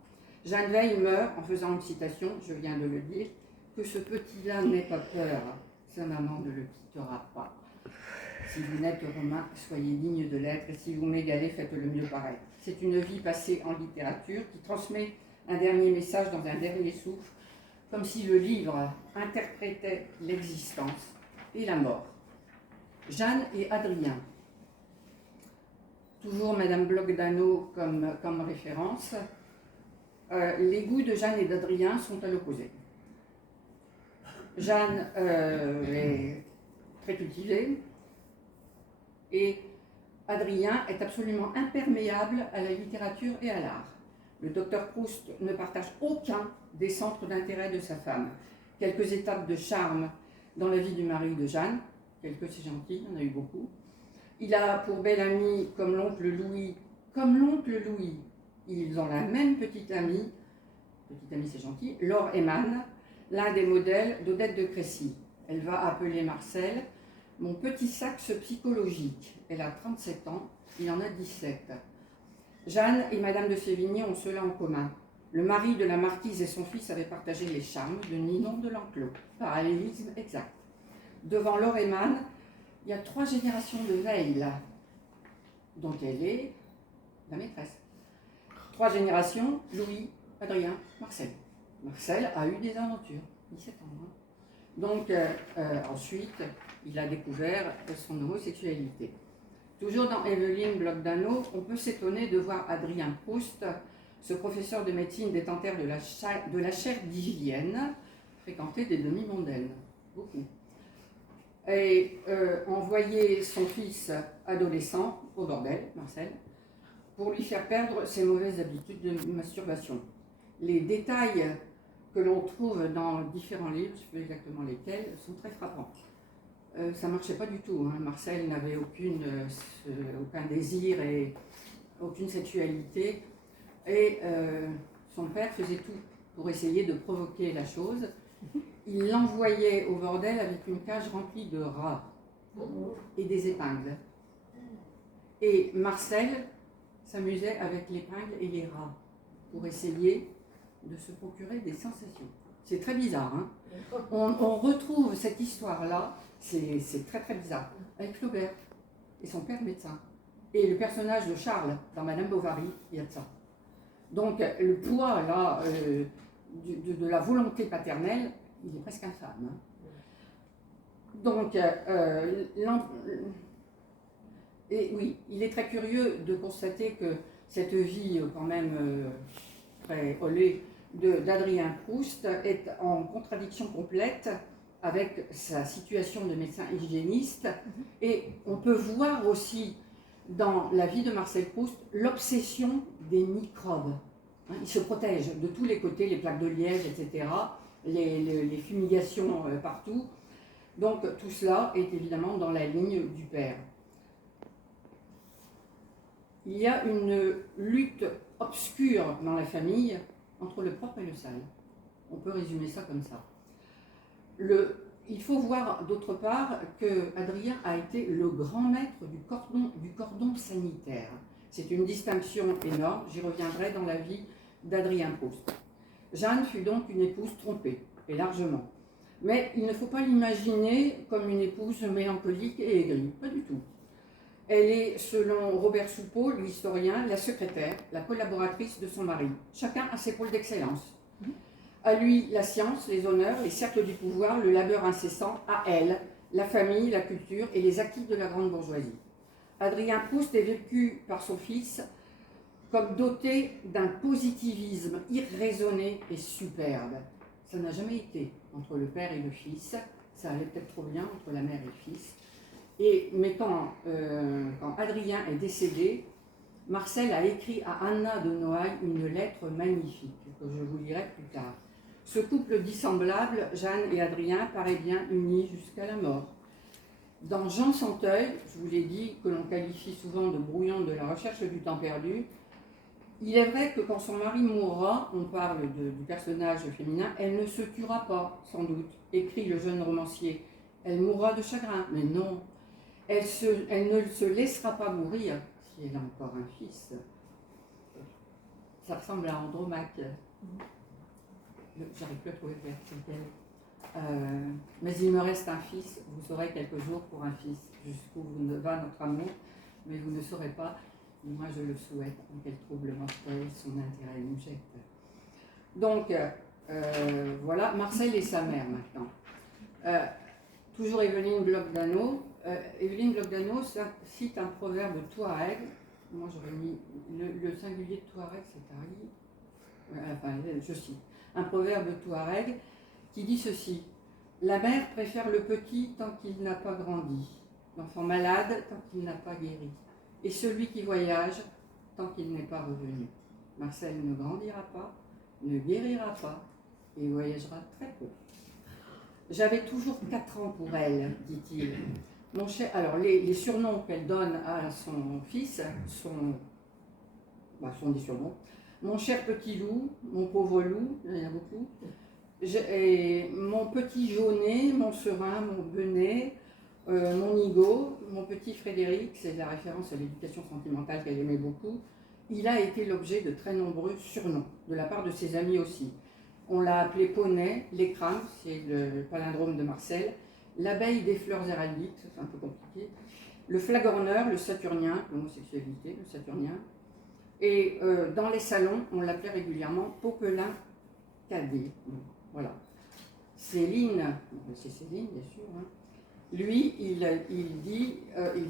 Jeanne Veil meurt en faisant une citation, je viens de le dire, que ce petit-là n'ait pas peur, sa maman ne le quittera pas. Si vous n'êtes romain, soyez digne de l'être, et si vous m'égalez, faites le mieux paraître. C'est une vie passée en littérature qui transmet un dernier message dans un dernier souffle, comme si le livre interprétait l'existence et la mort. Jeanne et Adrien. Toujours Madame Bloch-Dano comme référence. Les goûts de Jeanne et d'Adrien sont à l'opposé. Jeanne est très cultivée et Adrien est absolument imperméable à la littérature et à l'art. Le docteur Proust ne partage aucun des centres d'intérêt de sa femme. Quelques étapes de charme dans la vie du mari de Jeanne, quelques c'est gentil, il y en a eu beaucoup. Il a pour belle amie comme l'oncle Louis, ils ont la même petite amie c'est gentil, Laure Eman, l'un des modèles d'Odette de Crécy. Elle va appeler Marcel mon petit saxe psychologique. Elle a 37 ans, il en a 17. Jeanne et Madame de Sévigné ont cela en commun. Le mari de la marquise et son fils avaient partagé les charmes de Ninon de l'Enclos. Parallélisme exact. Devant Laure Eman, il y a 3 générations de Veil, là, dont elle est la maîtresse. 3 générations, Louis, Adrien, Marcel. Marcel a eu des aventures, 17 ans. Hein. Donc, ensuite, il a découvert son homosexualité. Toujours dans Evelyne Bloch-Dano, on peut s'étonner de voir Adrien Proust, ce professeur de médecine détentaire de la chaire d'hygiène, fréquenter des demi-mondaines. Beaucoup. Et envoyer son fils adolescent au bordel, Marcel, pour lui faire perdre ses mauvaises habitudes de masturbation. Les détails que l'on trouve dans différents livres, je ne sais pas exactement lesquels, sont très frappants. Ça ne marchait pas du tout. Hein. Marcel n'avait aucun désir et aucune sexualité. Et son père faisait tout pour essayer de provoquer la chose. Il l'envoyait au bordel avec une cage remplie de rats et des épingles. Et Marcel s'amusait avec l'épingle et les rats pour essayer de se procurer des sensations. C'est très bizarre, hein. On retrouve cette histoire-là, c'est très très bizarre, avec Flaubert et son père médecin. Et le personnage de Charles dans Madame Bovary, il y a de ça. Donc le poids là, de la volonté paternelle, il est presque infâme. Hein. Donc, et oui, il est très curieux de constater que cette vie quand même très olée d'Adrien Proust est en contradiction complète avec sa situation de médecin hygiéniste. Et on peut voir aussi dans la vie de Marcel Proust l'obsession des microbes. Hein, il se protège de tous les côtés, les plaques de liège, etc., les fumigations partout. Donc tout cela est évidemment dans la ligne du père. Il y a une lutte obscure dans la famille entre le propre et le sale. On peut résumer ça comme ça. Il faut voir d'autre part que Adrien a été le grand maître du cordon sanitaire. C'est une distinction énorme, j'y reviendrai dans la vie d'Adrien Proust. Jeanne fut donc une épouse trompée, et largement. Mais il ne faut pas l'imaginer comme une épouse mélancolique et aigrie, pas du tout. Elle est, selon Robert Soupeau, l'historien, la secrétaire, la collaboratrice de son mari. Chacun a ses pôles d'excellence. À lui, la science, les honneurs, les cercles du pouvoir, le labeur incessant. À elle, la famille, la culture et les acquis de la grande bourgeoisie. Adrien Proust est vécu par son fils comme doté d'un positivisme irraisonné et superbe. Ça n'a jamais été entre le père et le fils. Ça allait peut-être trop bien entre la mère et le fils. Mais quand Adrien est décédé, Marcel a écrit à Anna de Noailles une lettre magnifique que je vous lirai plus tard. Ce couple dissemblable, Jeanne et Adrien, paraît bien unis jusqu'à la mort. Dans Jean Santeuil, je vous l'ai dit, que l'on qualifie souvent de brouillon de la recherche du temps perdu, il est vrai que quand son mari mourra, on parle du personnage féminin, elle ne se tuera pas, sans doute, écrit le jeune romancier. Elle mourra de chagrin, mais non. Elle ne se laissera pas mourir si elle a encore un fils. Ça ressemble à Andromaque. J'arrive plus à trouver le verbe. Mais il me reste un fils, vous saurez quelques jours pour un fils, jusqu'où va notre amour, mais vous ne saurez pas, moi je le souhaite, en quel trouble mortel son intérêt nous jette. Donc, voilà, Marcel et sa mère maintenant. Toujours Évelyne Bloch-Dano. Évelyne Bloch-Dano cite un proverbe touareg. Moi j'aurais mis le singulier de touareg, c'est Tari. Enfin, je cite. Un proverbe touareg qui dit ceci: la mère préfère le petit tant qu'il n'a pas grandi, l'enfant malade tant qu'il n'a pas guéri, et celui qui voyage tant qu'il n'est pas revenu. Marcel ne grandira pas, ne guérira pas, et voyagera très peu. J'avais toujours 4 ans pour elle, dit-il. Mon cher, alors les surnoms qu'elle donne à son fils sont des surnoms. Mon cher petit loup, mon pauvre loup, il y en a beaucoup. Mon petit jaunet, mon serin, mon benet, mon nigo, mon petit Frédéric, c'est la référence à l'éducation sentimentale qu'elle aimait beaucoup. Il a été l'objet de très nombreux surnoms, de la part de ses amis aussi. On l'a appelé Poney, l'écran, c'est le palindrome de Marcel, l'abeille des fleurs héraldiques, c'est un peu compliqué, le flagorneur, le saturnien, l'homosexualité, le saturnien, et dans les salons, on l'appelait régulièrement Popelin cadet. Voilà. Céline, c'est Céline bien sûr, hein. Lui, il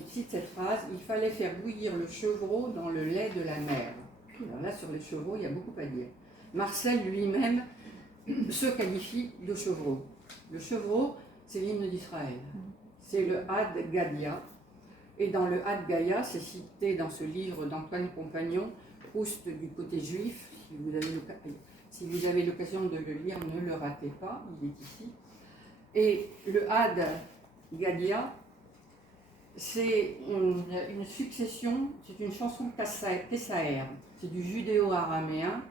cite cette phrase: il fallait faire bouillir le chevreau dans le lait de la mer. Alors là, sur les chevreaux, il y a beaucoup à dire. Marcel lui-même se qualifie de chevreau. Le chevreau, c'est l'hymne d'Israël. C'est le Had Gadia. Et dans le Had Gaïa, c'est cité dans ce livre d'Antoine Compagnon, Proust du côté juif. Si vous avez l'occasion de le lire, ne le ratez pas, il est ici. Et le Had Gadia, c'est une succession, c'est une chanson Tessaër, c'est du judéo-araméen,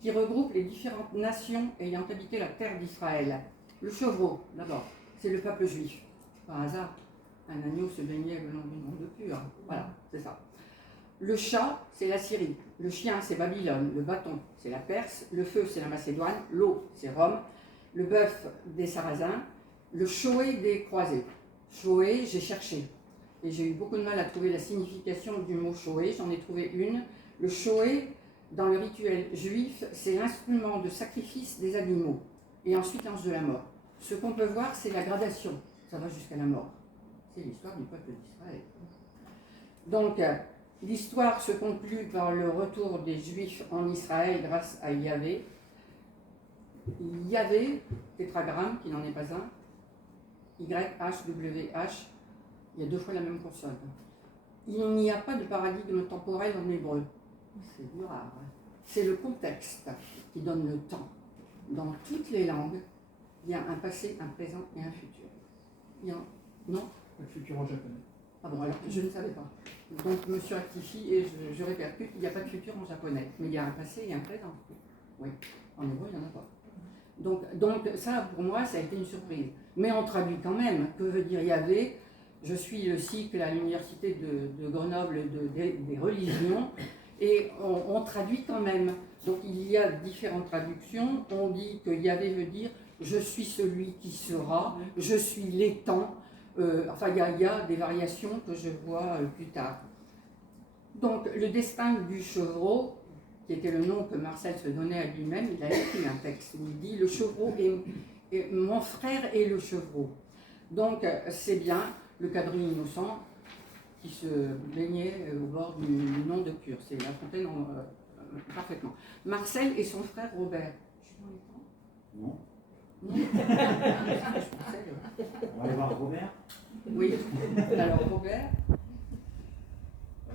qui regroupe les différentes nations ayant habité la terre d'Israël. Le chevreau, d'abord, c'est le peuple juif. Par hasard, un agneau se baignait le long d'une onde pure. Voilà, c'est ça. Le chat, c'est la Syrie. Le chien, c'est Babylone. Le bâton, c'est la Perse. Le feu, c'est la Macédoine. L'eau, c'est Rome. Le bœuf, des Sarrasins. Le choé, des croisés. Choé, j'ai cherché. Et j'ai eu beaucoup de mal à trouver la signification du mot choé. J'en ai trouvé une. Le choé, dans le rituel juif, c'est l'instrument de sacrifice des animaux. Et ensuite l'ange de la mort. Ce qu'on peut voir, c'est la gradation. Ça va jusqu'à la mort. C'est l'histoire du peuple d'Israël. Donc, l'histoire se conclut par le retour des Juifs en Israël grâce à Yahvé. Yahvé, tétragramme, qui n'en est pas un, YHWH, il y a 2 fois la même consonne. Il n'y a pas de paradigme temporel en hébreu. C'est du rare. C'est le contexte qui donne le temps. Dans toutes les langues, il y a un passé, un présent et un futur. Il y a... Non ? Le futur en japonais. Ah bon, alors je ne savais pas. Donc monsieur rectifie et je répercute, il n'y a pas de futur en japonais. Mais il y a un passé et un présent. Oui, en hébreu, il n'y en a pas. Donc ça, pour moi, ça a été une surprise. Mais on traduit quand même. Que veut dire Yahvé ? Je suis le cycle à l'université de Grenoble des religions et on traduit quand même. Donc il y a différentes traductions. On dit que Yahvé veut dire je suis celui qui sera, je suis l'étang. Enfin, il y a des variations que je vois plus tard. Donc le destin du chevreau, qui était le nom que Marcel se donnait à lui-même, il a écrit un texte où il dit le chevreau est mon frère est le chevreau. Donc c'est bien le quadrille innocent qui se baignait au bord du nom de Cure. C'est La Fontaine parfaitement. Marcel et son frère Robert. Je suis dans les temps ? Non. Non. On va aller voir Robert. Oui. Alors Robert.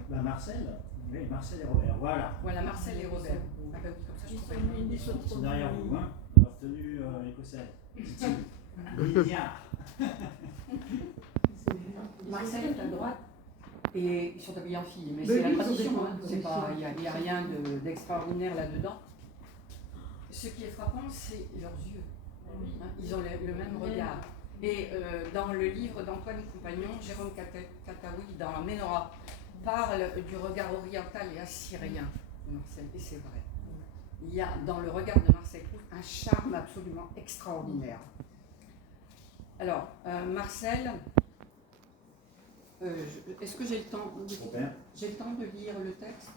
Ben Marcel. Oui, Marcel et Robert. Voilà. Voilà, Marcel et Robert. Ah ben oui, comme ça je pourrais Ils sont derrière vous, hein. Leur tenue écossaise. Lignard. Marcel est à droite et ils sont habillés en fille, mais c'est la tradition, hein. C'est pas, il n'y a rien d'extraordinaire là-dedans. Ce qui est frappant, c'est leurs yeux. Hein, ils ont le même regard. Et dans le livre d'Antoine Compagnon, Jérôme Kataoui, dans Ménorah, parle du regard oriental et assyrien de Marcel, et c'est vrai. Il y a dans le regard de Marcel Proust un charme absolument extraordinaire. Alors, Marcel, est-ce que j'ai le temps J'ai le temps de lire le texte?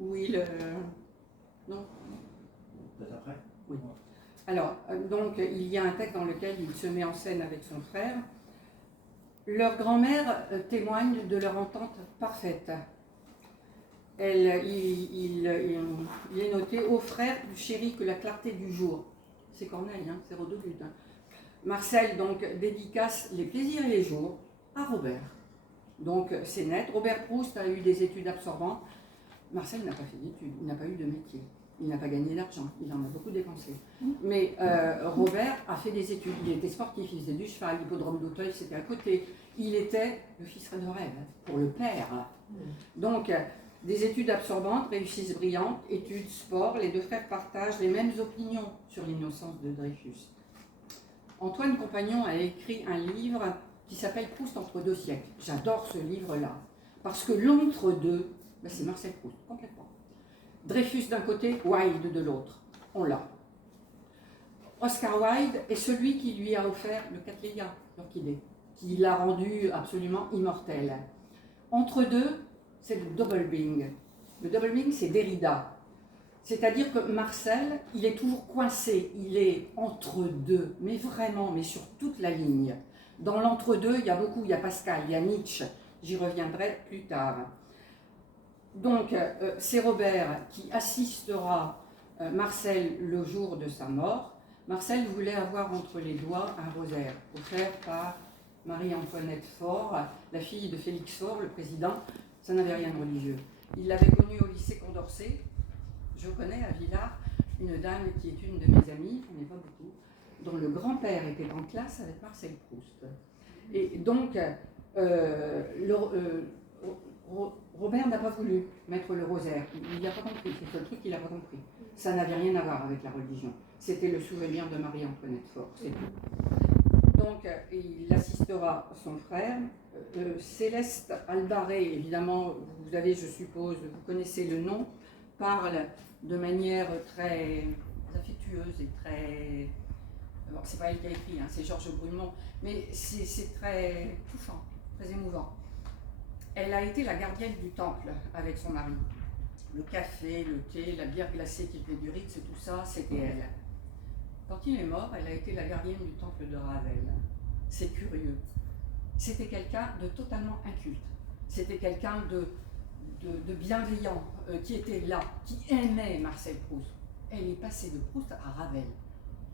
Oui, non? Peut-être après? Oui. Alors, donc, il y a un texte dans lequel il se met en scène avec son frère. Leur grand-mère témoigne de leur entente parfaite. Il est noté « Ô frère, plus chéri que la clarté du jour ». C'est Corneille, hein, c'est Rodolphe. Hein. Marcel, donc, dédicace les plaisirs et les jours à Robert. Donc, c'est net. Robert Proust a eu des études absorbantes. Marcel n'a pas fait d'études, il n'a pas eu de métier. Il n'a pas gagné d'argent, il en a beaucoup dépensé. Mais Robert a fait des études. Il était sportif, il faisait du cheval, l'hippodrome d'Auteuil, c'était à côté. Il était le fils de rêve pour le père. Donc, des études absorbantes, réussite brillante, études, sport. Les deux frères partagent les mêmes opinions sur l'innocence de Dreyfus. Antoine Compagnon a écrit un livre qui s'appelle Proust entre deux siècles. J'adore ce livre-là, parce que l'entre-deux, ben c'est Marcel Proust, complètement. Dreyfus d'un côté, Wilde de l'autre. On l'a. Oscar Wilde est celui qui lui a offert le Cattleya, l'orchidée, qui l'a rendu absolument immortel. Entre deux, c'est le double bing. Le double bing, c'est Derrida. C'est-à-dire que Marcel, il est toujours coincé, il est entre deux, mais vraiment, mais sur toute la ligne. Dans l'entre-deux, il y a beaucoup, il y a Pascal, il y a Nietzsche, j'y reviendrai plus tard. Donc, c'est Robert qui assistera Marcel le jour de sa mort. Marcel voulait avoir entre les doigts un rosaire, offert par Marie-Antoinette Faure, la fille de Félix Faure, le président. Ça n'avait rien de religieux. Il l'avait connue au lycée Condorcet. Je connais à Villars une dame qui est une de mes amies, on n'est pas beaucoup, dont le grand-père était en classe avec Marcel Proust. Et donc, Robert n'a pas voulu mettre le rosaire. Il n'a pas compris, c'est le truc qu'il n'a pas compris. Ça n'avait rien à voir avec la religion. C'était le souvenir de Marie-Antoinette Faure, c'est tout. Donc, il assistera époustera son frère. Céleste Albaré, évidemment, vous avez, je suppose, vous connaissez le nom, parle de manière très affectueuse et très... Bon, c'est pas elle qui a écrit, hein, c'est Georges Brumont, mais c'est très touchant, très émouvant. Elle a été la gardienne du temple avec son mari. Le café, le thé, la bière glacée qui fait du Ritz, tout ça, c'était elle. Quand il est mort, elle a été la gardienne du temple de Ravel. C'est curieux. C'était quelqu'un de totalement inculte. C'était quelqu'un de bienveillant, qui était là, qui aimait Marcel Proust. Elle est passée de Proust à Ravel.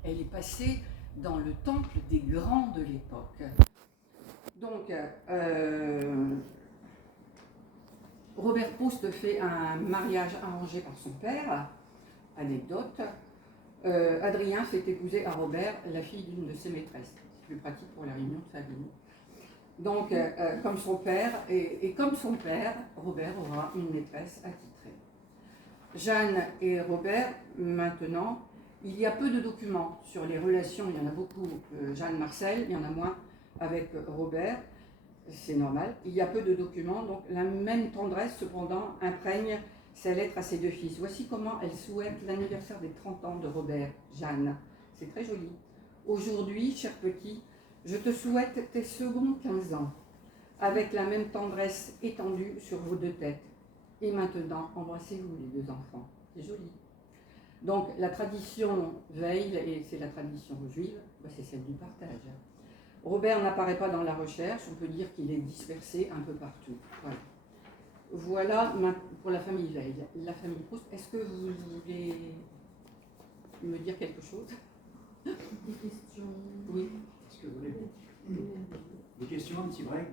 Elle est passée dans le temple des grands de l'époque. Donc, Robert Proust fait un mariage arrangé par son père. Anecdote. Adrien fait épouser à Robert la fille d'une de ses maîtresses. C'est plus pratique pour la réunion de famille. Donc, comme son père, et comme son père, Robert aura une maîtresse attitrée. Jeanne et Robert, maintenant, il y a peu de documents sur les relations, il y en a beaucoup, Jeanne-Marcel, il y en a moins avec Robert, c'est normal. Il y a peu de documents, donc la même tendresse, cependant, imprègne ses lettres à ses deux fils. Voici comment elle souhaite l'anniversaire des 30 ans de Robert, Jeanne. C'est très joli. Aujourd'hui, cher petit, je te souhaite tes seconds 15 ans, avec la même tendresse étendue sur vos deux têtes. Et maintenant, embrassez-vous les deux enfants. C'est joli. Donc, la tradition veille, et c'est la tradition juive, c'est celle du partage. Robert n'apparaît pas dans la recherche, on peut dire qu'il est dispersé un peu partout. Voilà pour la famille Veil. La famille Proust, est-ce que vous voulez me dire quelque chose? Des questions? Oui. Est-ce que vous voulez des questions, un petit break,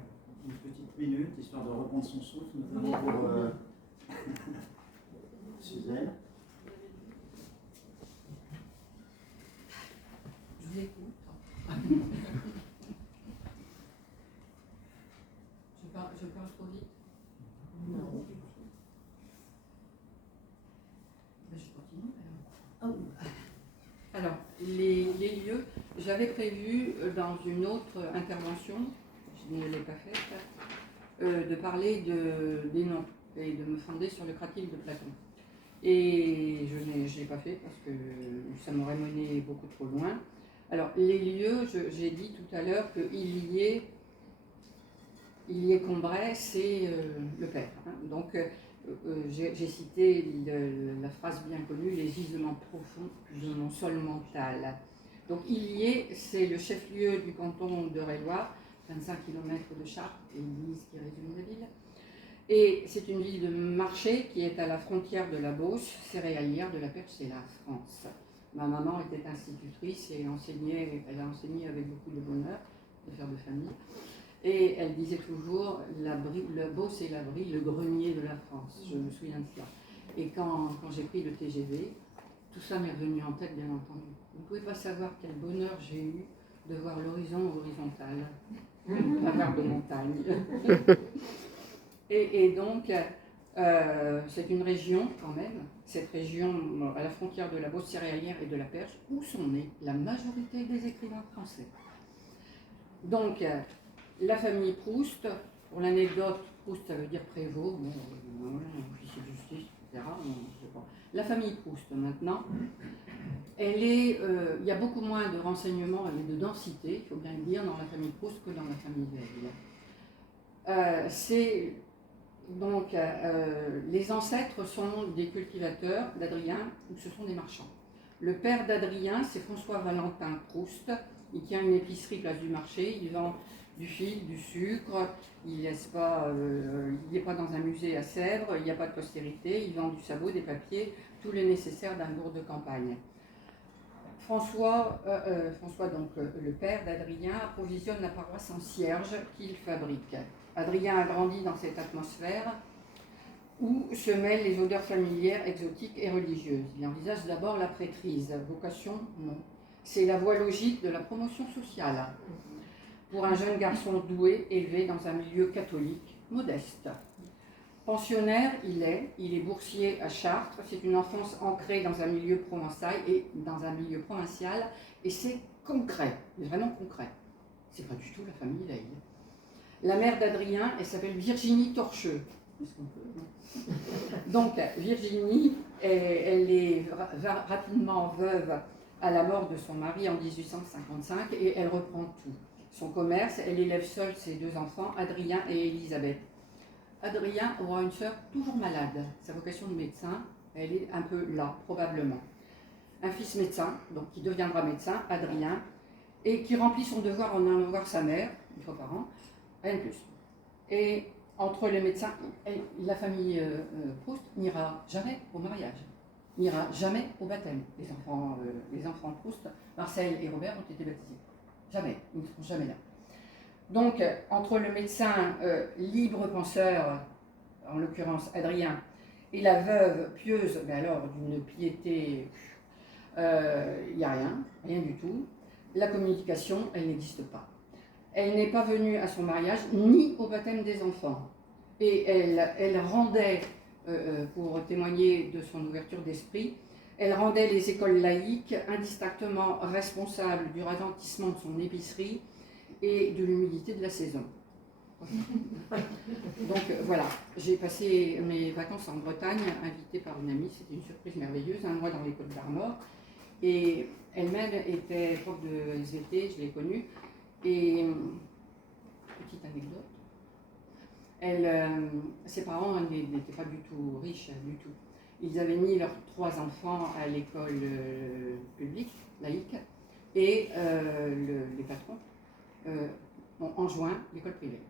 une petite minute, histoire de reprendre son souffle, notamment pour Suzanne. Je vous écoute. Je parle trop vite? Non. Ben, je continue. Alors, les lieux, j'avais prévu dans une autre intervention, je ne l'ai pas faite, de parler des noms et de me fonder sur le Cratyle de Platon. Et je ne l'ai pas fait parce que ça m'aurait mené beaucoup trop loin. Alors, les lieux, j'ai dit tout à l'heure qu'il y ait Combray, c'est le père. Hein. Donc, j'ai cité la phrase bien connue, les gisements profonds de mon sol mental. Donc, Illiers, c'est le chef-lieu du canton d'Eure-et-Loir, 25 km de Chartres, et l'église qui résume la ville. Et c'est une ville de marché qui est à la frontière de la Beauce, céréalière de la Perche, c'est la France. Ma maman était institutrice et elle a enseigné avec beaucoup de bonheur, affaires de famille. Et elle disait toujours, le Beauce et la Brie, le grenier de la France. Je me souviens de cela. Et quand j'ai pris le TGV, tout ça m'est revenu en tête, bien entendu. Vous ne pouvez pas savoir quel bonheur j'ai eu de voir l'horizon horizontal, une pavarde de montagne. Et donc, c'est une région quand même, cette région à la frontière de la Beauce céréalière et de la Perche, où sont nés la majorité des écrivains français. Donc, la famille Proust, pour l'anecdote, Proust ça veut dire prévôt, officier de justice, etc. La famille Proust maintenant, il y a beaucoup moins de renseignements et de densité, il faut bien le dire, dans la famille Proust que dans la famille Veil. Donc, les ancêtres sont des cultivateurs d'Adrien, ou ce sont des marchands. Le père d'Adrien, c'est François Valentin Proust. Il tient une épicerie place du marché, il vend du fil, du sucre, il n'est pas dans un musée à Sèvres, il n'y a pas de postérité, il vend du sabot, des papiers, tout le nécessaire d'un bourg de campagne. François, donc le père d'Adrien, approvisionne la paroisse en cierges qu'il fabrique. Adrien a grandi dans cette atmosphère où se mêlent les odeurs familières, exotiques et religieuses. Il envisage d'abord la prêtrise, vocation, non. C'est la voie logique de la promotion sociale pour un jeune garçon doué, élevé dans un milieu catholique, modeste. Pensionnaire, il est boursier à Chartres, c'est une enfance ancrée dans un milieu provençal et c'est concret, vraiment concret. C'est pas du tout la famille Leil. La mère d'Adrien, elle s'appelle Virginie Torcheux. Est-ce qu'on peut, non? Donc Virginie, elle est rapidement veuve à la mort de son mari en 1855 et elle reprend tout. Son commerce, elle élève seule ses 2 enfants, Adrien et Elisabeth. Adrien aura une sœur toujours malade. Sa vocation de médecin, elle est un peu là, probablement. Un fils médecin, donc qui deviendra médecin, Adrien, et qui remplit son devoir en allant voir sa mère, une fois par an, rien de plus. Et entre les médecins, la famille Proust n'ira jamais au mariage, n'ira jamais au baptême. Les enfants de Proust, Marcel et Robert, ont été baptisés. Jamais, ils ne seront jamais là. Donc, entre le médecin libre penseur, en l'occurrence Adrien, et la veuve pieuse, mais alors d'une piété, il n'y a rien du tout. La communication, elle n'existe pas. Elle n'est pas venue à son mariage ni au baptême des enfants. Et elle rendait, pour témoigner de son ouverture d'esprit, elle rendait les écoles laïques indistinctement responsables du ralentissement de son épicerie et de l'humidité de la saison. Donc voilà, j'ai passé mes vacances en Bretagne, invitée par une amie, c'était une surprise merveilleuse, un mois dans les Côtes d'Armor. Et elle-même était prof de SVT, je l'ai connue. Et petite anecdote, ses parents n'étaient pas du tout riches, du tout. Ils avaient mis leurs 3 enfants à l'école publique, laïque, et les patrons ont enjoint l'école privée.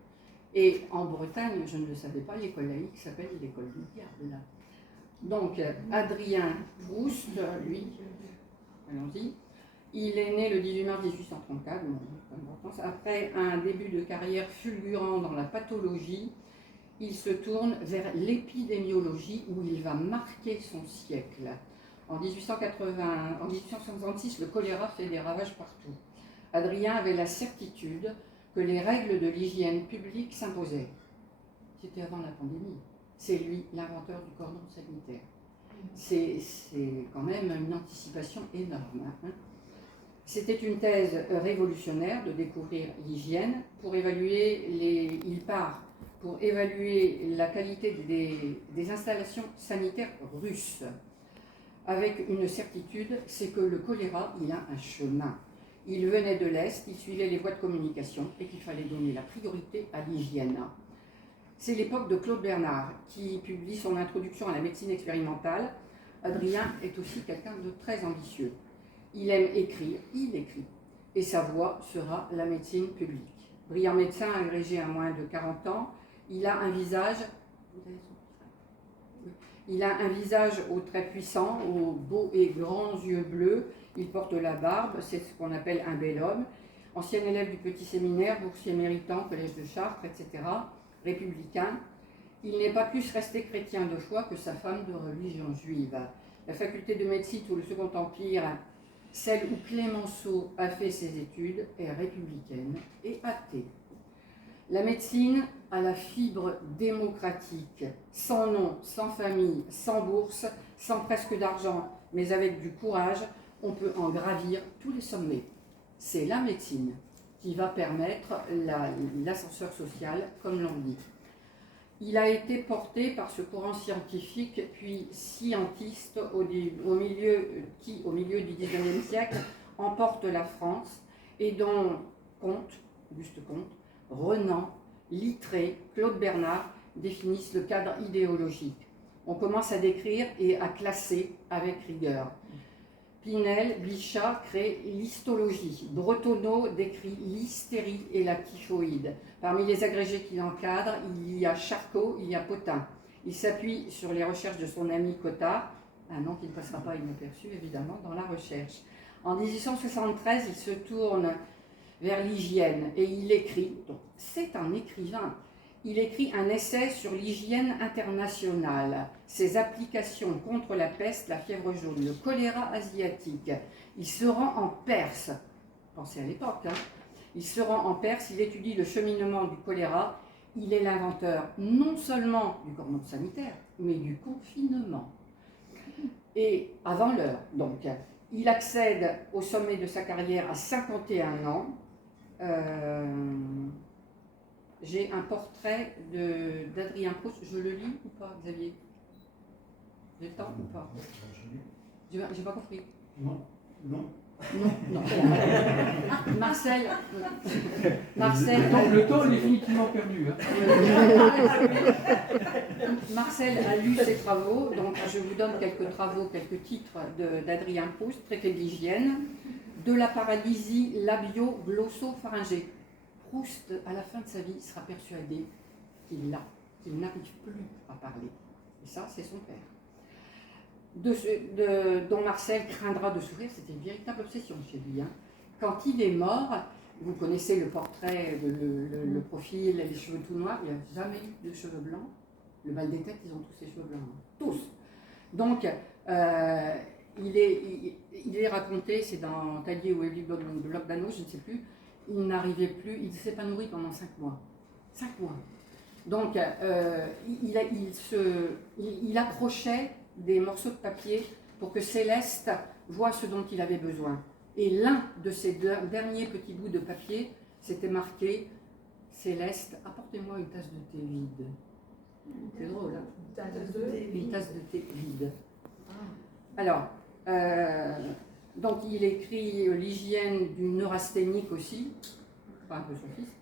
Et en Bretagne, je ne le savais pas, l'école laïque s'appelle l'école du diable. Donc, Adrien Proust, lui, allons-y, il est né le 18 mars 1834, après un début de carrière fulgurant dans la pathologie. Il se tourne vers l'épidémiologie où il va marquer son siècle. En 1866, le choléra fait des ravages partout. Adrien avait la certitude que les règles de l'hygiène publique s'imposaient. C'était avant la pandémie. C'est lui l'inventeur du cordon sanitaire. C'est quand même une anticipation énorme. Hein. C'était une thèse révolutionnaire de découvrir l'hygiène pour évaluer il part pour évaluer la qualité des installations sanitaires russes. Avec une certitude, c'est que le choléra, il a un chemin. Il venait de l'Est, il suivait les voies de communication et qu'il fallait donner la priorité à l'hygiène. C'est l'époque de Claude Bernard qui publie son introduction à la médecine expérimentale. Adrien est aussi quelqu'un de très ambitieux. Il aime écrire, il écrit, et sa voie sera la médecine publique. Brillant médecin agrégé à moins de 40 ans, il a un visage aux traits puissants, aux beaux et grands yeux bleus. Il porte la barbe, c'est ce qu'on appelle un bel homme. Ancien élève du petit séminaire, boursier méritant, collège de Chartres, etc. Républicain. Il n'est pas plus resté chrétien de foi que sa femme de religion juive. La faculté de médecine sous le Second Empire, celle où Clémenceau a fait ses études, est républicaine et athée. La médecine a la fibre démocratique, sans nom, sans famille, sans bourse, sans presque d'argent, mais avec du courage, on peut en gravir tous les sommets. C'est la médecine qui va permettre l'ascenseur social, comme l'on dit. Il a été porté par ce courant scientifique, puis scientiste au milieu du XIXe siècle, emporte la France et dont Auguste Comte, Renan, Littré, Claude Bernard définissent le cadre idéologique. On commence à décrire et à classer avec rigueur. Pinel, Bichat crée l'histologie. Bretonneau décrit l'hystérie et la typhoïde. Parmi les agrégés qui l'encadrent, il y a Charcot, il y a Potin. Il s'appuie sur les recherches de son ami Cottard, un nom qui ne passera pas inaperçu évidemment dans la recherche. En 1873, il se tourne vers l'hygiène et il écrit, donc c'est un écrivain, il écrit un essai sur l'hygiène internationale, ses applications contre la peste, la fièvre jaune, le choléra asiatique. Il se rend en Perse, pensez à l'époque, il se rend en Perse, il étudie le cheminement du choléra, il est l'inventeur non seulement du cordon sanitaire, mais du confinement. Et avant l'heure, donc, il accède au sommet de sa carrière à 51 ans, j'ai un portrait d'Adrien Proust. Je le lis ou pas, Xavier? J'ai le temps ou pas? J'ai pas compris. Non, non. Non. Marcel. Le temps est définitivement perdu. Hein. Marcel a lu ses travaux, donc je vous donne quelques travaux, quelques titres d'Adrien Proust, traité de l'hygiène, de la paralysie labio-glossopharyngée. Proust, à la fin de sa vie, sera persuadé qu'il n'arrive plus à parler. Et ça, c'est son père. Dont Marcel craindra de souffrir, c'était une véritable obsession chez lui. Hein. Quand il est mort, vous connaissez le portrait, le profil, les cheveux tout noirs, il n'a jamais eu de cheveux blancs. Le bal des têtes, ils ont tous les cheveux blancs. Hein. Tous. Donc, il est raconté, c'est dans Taillé ou Élie de Locdano, je ne sais plus, il n'arrivait plus, il s'est pas nourri pendant 5 mois. 5 mois. Donc, il accrochait des morceaux de papier pour que Céleste voie ce dont il avait besoin. Et l'un de ces derniers petits bouts de papier, c'était marqué « Céleste, apportez-moi une tasse de thé vide ». C'est drôle, hein? Une tasse de thé vide. Alors, donc il écrit l'hygiène du neurasthénique aussi, enfin un peu son fils.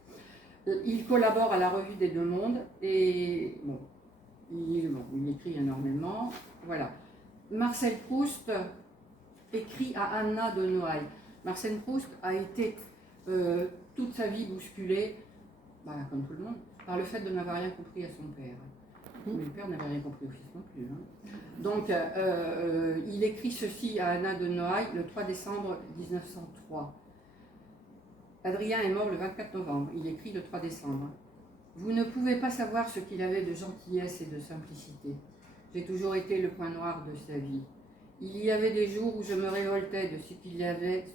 Il collabore à la Revue des Deux Mondes et bon, il écrit énormément. Voilà. Marcel Proust écrit à Anna de Noailles. Marcel Proust a été toute sa vie bousculé, comme tout le monde, par le fait de n'avoir rien compris à son père. Mais le père n'avait rien compris au fils non plus. Hein. Donc, il écrit ceci à Anna de Noailles le 3 décembre 1903. Adrien est mort le 24 novembre. Il écrit le 3 décembre. Vous ne pouvez pas savoir ce qu'il avait de gentillesse et de simplicité. J'ai toujours été le point noir de sa vie. Il y avait des jours où je me révoltais de ce qu'il y avait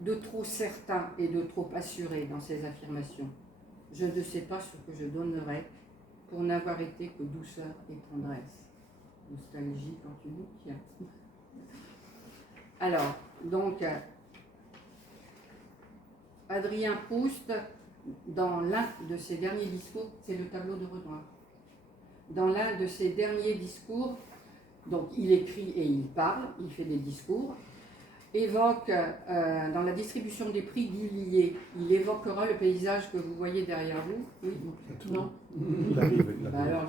de trop certain et de trop assuré dans ses affirmations. Je ne sais pas ce que je donnerais pour n'avoir été que douceur et tendresse. Nostalgie quand tu nous tiens. Alors, donc, Adrien Proust, dans l'un de ses derniers discours, c'est le tableau de Renoir. Dans l'un de ses derniers discours, donc il écrit et il parle, il fait des discours, évoque dans la distribution des prix d'Illier, il évoquera le paysage que vous voyez derrière vous. Oui, non. Alors,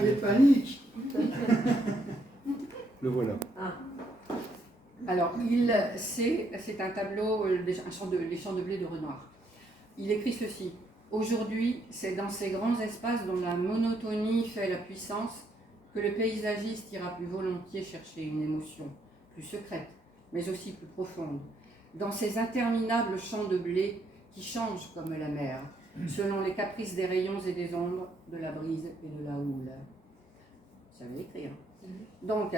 j'ai panique. Le voilà. Alors, c'est un tableau, les champs de blé de Renoir. Il écrit ceci. Aujourd'hui, c'est dans ces grands espaces dont la monotonie fait la puissance que le paysagiste ira plus volontiers chercher une émotion plus secrète, mais aussi plus profonde. Dans ces interminables champs de blé qui changent comme la mer, selon les caprices des rayons et des ombres, de la brise et de la houle. Vous savez écrire. Donc,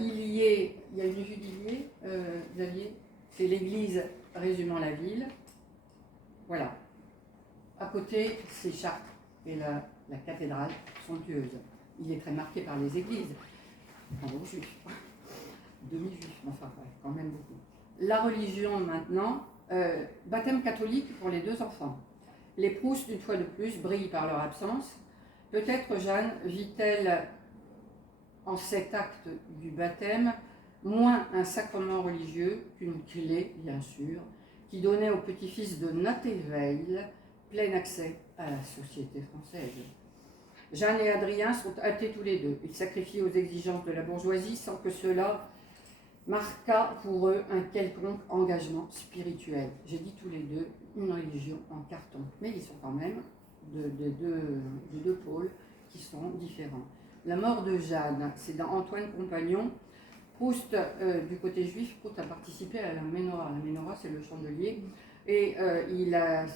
il y a une vue d'Illier, Xavier, c'est l'église résumant la ville. Voilà. À côté, c'est Chartres et la cathédrale somptueuse. Il est très marqué par les églises. Enfin, aux juifs. Demi-juifs, enfin, ouais, quand même beaucoup. La religion maintenant, baptême catholique pour les 2 enfants. Les Proust, une fois de plus, brillent par leur absence. Peut-être Jeanne vit-elle en cet acte du baptême moins un sacrement religieux qu'une clé, bien sûr, qui donnait au petit-fils de Natéveil plein accès à la société française. Jeanne et Adrien sont athées tous les deux. Ils sacrifient aux exigences de la bourgeoisie sans que cela marquât pour eux un quelconque engagement spirituel. J'ai dit tous les deux, une religion en carton. Mais ils sont quand même de deux pôles qui sont différents. La mort de Jeanne, c'est dans Antoine Compagnon. Proust, du côté juif, Proust a participé à la Ménorah. La Ménorah, c'est le chandelier. Et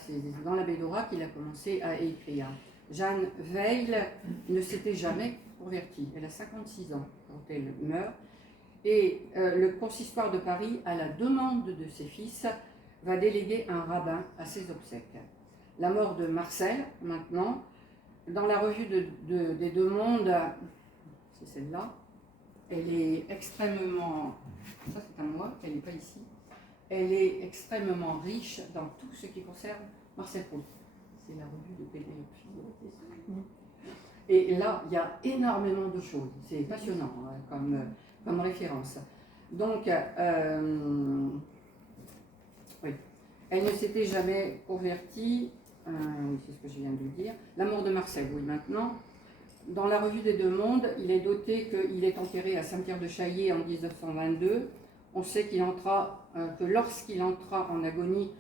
c'est dans la Ménorah qu'il a commencé à écrire. Jeanne Veil ne s'était jamais convertie. Elle a 56 ans quand elle meurt. Et le consistoire de Paris, à la demande de ses fils, va déléguer un rabbin à ses obsèques. La mort de Marcel, maintenant, dans la revue des Deux Mondes, c'est celle-là, elle est extrêmement... Ça, c'est à moi, elle n'est pas ici. elle est extrêmement riche dans tout ce qui concerne Marcel Proust. C'est la revue de Pénélope Philo. Et là, il y a énormément de choses. C'est passionnant hein, comme référence. Donc, oui. Elle ne s'était jamais convertie. Oui, c'est ce que je viens de dire. La mort de Marcel, oui, maintenant. Dans la revue des Deux Mondes, il est noté qu'il est enterré à Saint-Pierre-de-Chaillé en 1922. On sait que lorsqu'il entra en agonie,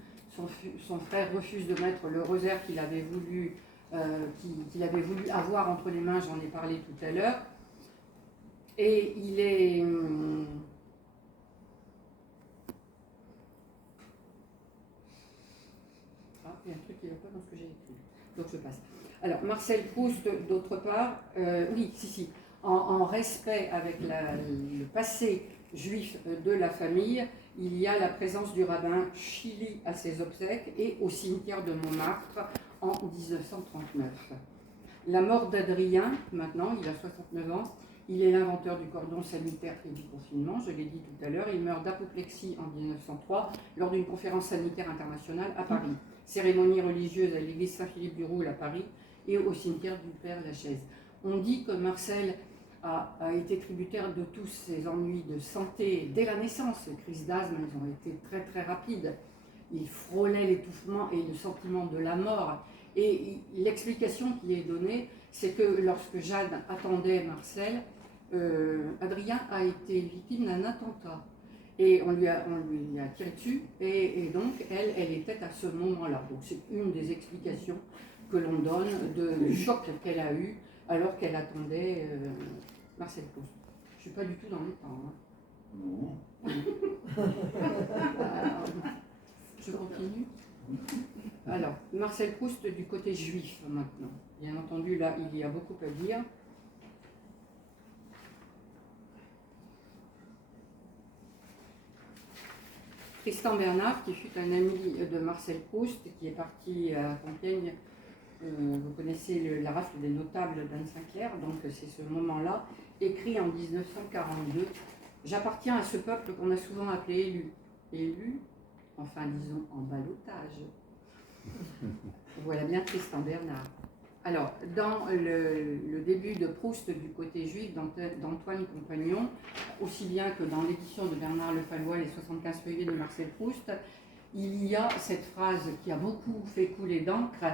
son frère refuse de mettre le rosaire qu'il avait voulu avoir entre les mains, j'en ai parlé tout à l'heure. Et il est... il y a un truc qui ne va pas dans ce que j'ai écrit. Donc je passe. Alors, Marcel Proust, d'autre part, oui, en respect avec le passé juif de la famille, il y a la présence du rabbin Chili à ses obsèques et au cimetière de Montmartre en 1939. La mort d'Adrien, maintenant, il a 69 ans, il est l'inventeur du cordon sanitaire et du confinement, je l'ai dit tout à l'heure, il meurt d'apoplexie en 1903 lors d'une conférence sanitaire internationale à Paris. Cérémonie religieuse à l'église Saint-Philippe-du-Roule à Paris et au cimetière du Père-Lachaise. On dit que Marcel a été tributaire de tous ses ennuis de santé dès la naissance. Les crises d'asthme, elles ont été très très rapides. Il frôlait l'étouffement et le sentiment de la mort. Et l'explication qui est donnée, c'est que lorsque Jeanne attendait Marcel, Adrien a été victime d'un attentat. Et on lui a tiré dessus, et donc elle était à ce moment-là. Donc c'est une des explications que l'on donne du choc qu'elle a eu alors qu'elle attendait Marcel Proust. Je ne suis pas du tout dans le temps. Hein. Non. Je continue. Alors, Marcel Proust du côté juif maintenant. Bien entendu, là, il y a beaucoup à dire. Tristan Bernard, qui fut un ami de Marcel Proust, qui est parti à Compiègne, vous connaissez la rafle des notables d'Anne Sinclair, donc c'est ce moment-là, écrit en 1942. J'appartiens à ce peuple qu'on a souvent appelé élu. Élu, enfin disons en ballottage. Voilà bien Tristan Bernard. Alors, dans le début de Proust du côté juif d'Antoine Compagnon, aussi bien que dans l'édition de Bernard Le Fallois, les 75 feuillets de Marcel Proust, il y a cette phrase qui a beaucoup fait couler d'encre.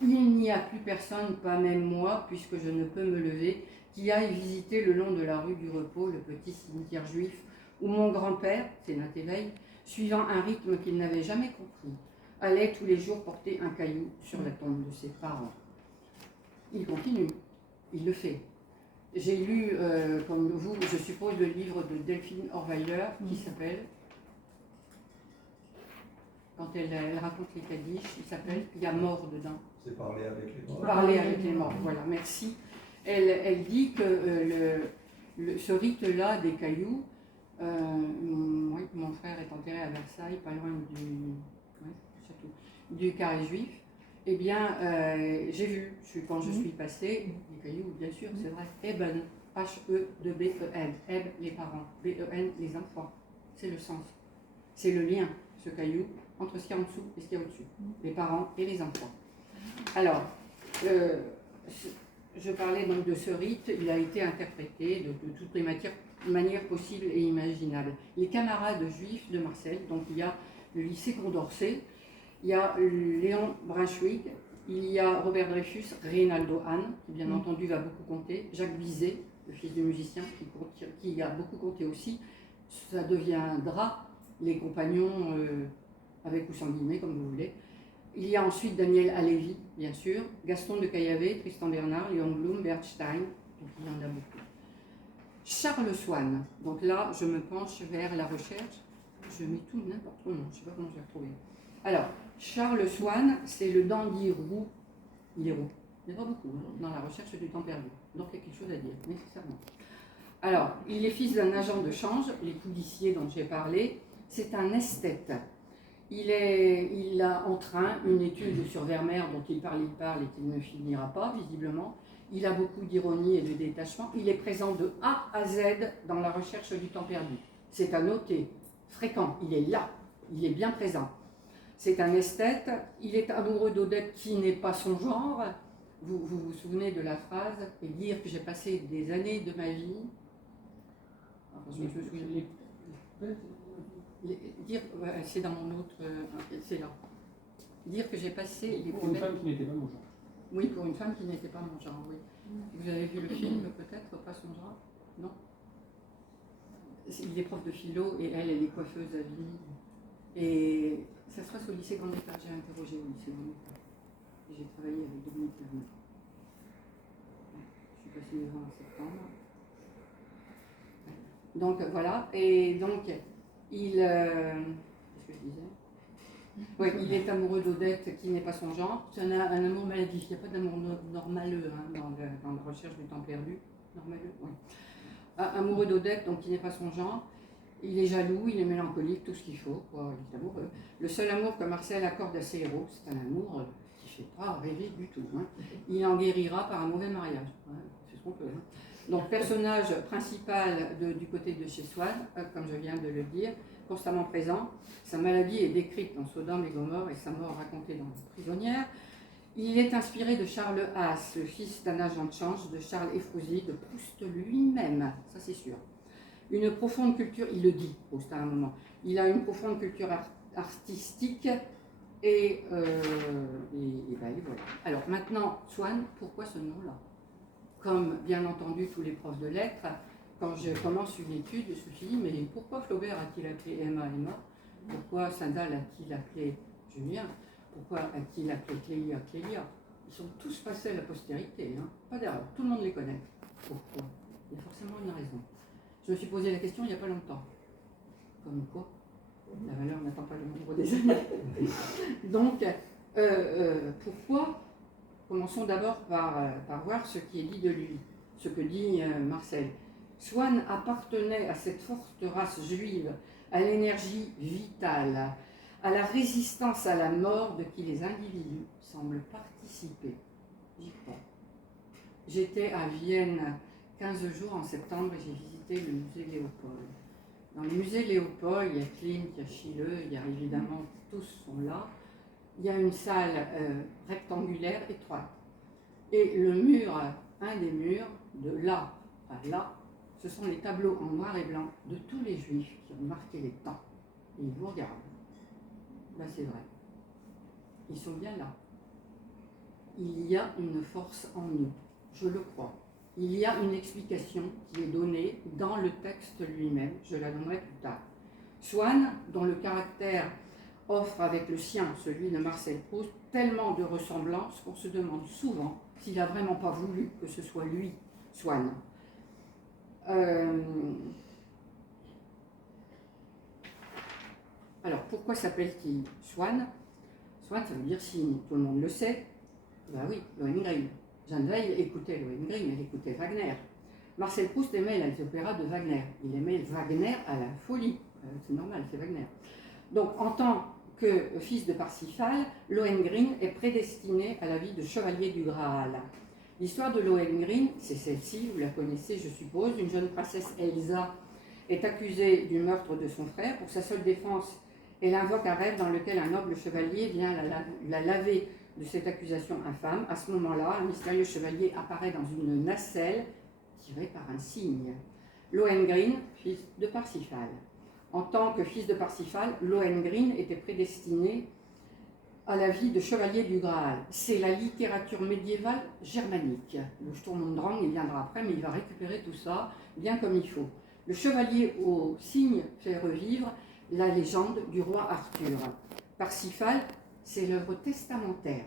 Il n'y a plus personne, pas même moi, puisque je ne peux me lever, qui aille visiter le long de la rue du Repos le petit cimetière juif où mon grand-père, c'est Natéveil, suivant un rythme qu'il n'avait jamais compris, allait tous les jours porter un caillou sur la tombe de ses parents. Il continue, il le fait. J'ai lu, comme vous, je suppose, le livre de Delphine Orweiler qui s'appelle, quand elle raconte les Kaddish, il s'appelle « Il y a mort dedans ». C'est parler avec les morts. Parler avec les morts, voilà, merci. Elle dit que ce rite-là des cailloux, mon frère est enterré à Versailles, pas loin du carré juif. Eh bien, j'ai vu, quand je suis passée, les cailloux, bien sûr, c'est vrai, Eben, H-E-B-E-N, Eb, les parents, B-E-N, les enfants. C'est le sens, c'est le lien, ce caillou, entre ce qu'il y a en dessous et ce qu'il y a au-dessus, les parents et les enfants. Alors, je parlais donc de ce rite, il a été interprété de toutes les manières possibles et imaginables. Les camarades juifs de Marcel, donc il y a le lycée Condorcet, il y a Léon Brunswick, il y a Robert Dreyfus, Reynaldo Hahn, qui bien entendu va beaucoup compter, Jacques Bizet, le fils du musicien, qui a beaucoup compté aussi. Ça deviendra les compagnons avec ou sans guillemets, comme vous voulez. Il y a ensuite Daniel Halévy, bien sûr, Gaston de Caillavet, Tristan Bernard, Léon Blum, Bernstein, donc il y en a beaucoup. Charles Swann, donc là je me penche vers la recherche, je mets tout n'importe comment, je ne sais pas comment je vais retrouver. Alors, Charles Swann, c'est le dandy roux, il est roux, il n'y en a pas beaucoup dans la recherche du temps perdu, donc il y a quelque chose à dire, nécessairement. Alors, il est fils d'un agent de change, les Coudissiers dont j'ai parlé, c'est un esthète. Il a en train une étude sur Vermeer dont il parle et qu'il ne finira pas, visiblement. Il a beaucoup d'ironie et de détachement. Il est présent de A à Z dans la recherche du temps perdu. C'est à noter, fréquent, il est là. il est bien présent. C'est un esthète, il est amoureux d'Odette qui n'est pas son genre. Vous souvenez de la phrase « et dire que j'ai passé des années de ma vie ». Dire, ouais, c'est dans mon autre, c'est là. Dire que j'ai passé les pour une femme qui n'était pas mon genre. Oui, pour une femme qui n'était pas mon genre, oui. Vous avez vu le film peut-être, pas son genre? Non. Il est prof de philo et elle est coiffeuse à vie. Et ça se passe au lycée Gambetta. J'ai interrogé au lycée Gambetta. J'ai travaillé avec Dominique Lermont. Je suis passée devant en septembre. Donc voilà, et donc il. Qu'est-ce que je disais? Oui, il est amoureux d'Odette qui n'est pas son genre. C'est un amour maladif. Il n'y a pas d'amour normaleux dans la recherche du temps perdu. Normaleux, oui. Amoureux d'Odette, donc qui n'est pas son genre. Il est jaloux, il est mélancolique, tout ce qu'il faut, quoi. Il est amoureux. Le seul amour que Marcel accorde à ses héros, c'est un amour qui ne fait pas rêver du tout. Hein. Il en guérira par un mauvais mariage. Hein. C'est ce qu'on peut. Hein. Donc, personnage principal du côté de chez Swann, comme je viens de le dire, constamment présent. Sa maladie est décrite dans Sodome et Gomorrhe et sa mort racontée dans La Prisonnière. Il est inspiré de Charles Haas, le fils d'un agent de change, de Charles Ephrussi, de Proust lui-même, ça c'est sûr. Une profonde culture, il le dit, Proust à un moment, il a une profonde culture artistique et voilà. Alors maintenant, Swann, pourquoi ce nom-là? Comme bien entendu tous les profs de lettres, quand je commence une étude, je me suis dit, mais pourquoi Flaubert a-t-il appelé Emma Emma? Pourquoi Stendhal a-t-il appelé Julien? Pourquoi a-t-il appelé Clélia Clélia? Ils sont tous passés à la postérité, hein. Pas d'erreur, tout le monde les connaît. Pourquoi? Il y a forcément une raison. Je me suis posé la question il n'y a pas longtemps. Comme quoi? La valeur n'attend pas le nombre des années. Donc, pourquoi? Commençons d'abord par voir ce qui est dit de lui, ce que dit Marcel. Swann appartenait à cette forte race juive, à l'énergie vitale, à la résistance à la mort de qui les individus semblent participer. J'y crois. J'étais à Vienne 15 jours en septembre et j'ai visité le musée Léopold. Dans le musée Léopold, il y a Klimt, il y a Schiele, il y a évidemment, tous sont là. Il y a une salle rectangulaire étroite. Et le mur, un des murs, de là à là, ce sont les tableaux en noir et blanc de tous les juifs qui ont marqué les temps. Et ils vous regardent. Là, c'est vrai. Ils sont bien là. Il y a une force en nous, je le crois. Il y a une explication qui est donnée dans le texte lui-même, je la donnerai plus tard. Swann, dont le caractère offre avec le sien, celui de Marcel Proust, tellement de ressemblances qu'on se demande souvent s'il n'a vraiment pas voulu que ce soit lui, Swann. Alors, pourquoi s'appelle-t-il Swann? Swann, ça veut dire cygne, tout le monde le sait. Ben oui, Lohengrin. Jeanne Weil écoutait Lohengrin, elle écoutait Wagner. Marcel Proust aimait les opéras de Wagner. Il aimait Wagner à la folie. C'est normal, c'est Wagner. Donc, en tant que fils de Parsifal, Lohengrin est prédestiné à la vie de chevalier du Graal. L'histoire de Lohengrin, c'est celle-ci, vous la connaissez, je suppose. Une jeune princesse Elsa est accusée du meurtre de son frère. Pour sa seule défense, elle invoque un rêve dans lequel un noble chevalier vient la laver de cette accusation infâme. À ce moment-là, un mystérieux chevalier apparaît dans une nacelle tirée par un cygne. Lohengrin, fils de Parsifal. En tant que fils de Parsifal, Lohengrin était prédestiné à la vie de chevalier du Graal. C'est la littérature médiévale germanique. Le Sturm und Drang, il viendra après, mais il va récupérer tout ça bien comme il faut. Le chevalier au cygne fait revivre la légende du roi Arthur. Parsifal, c'est l'œuvre testamentaire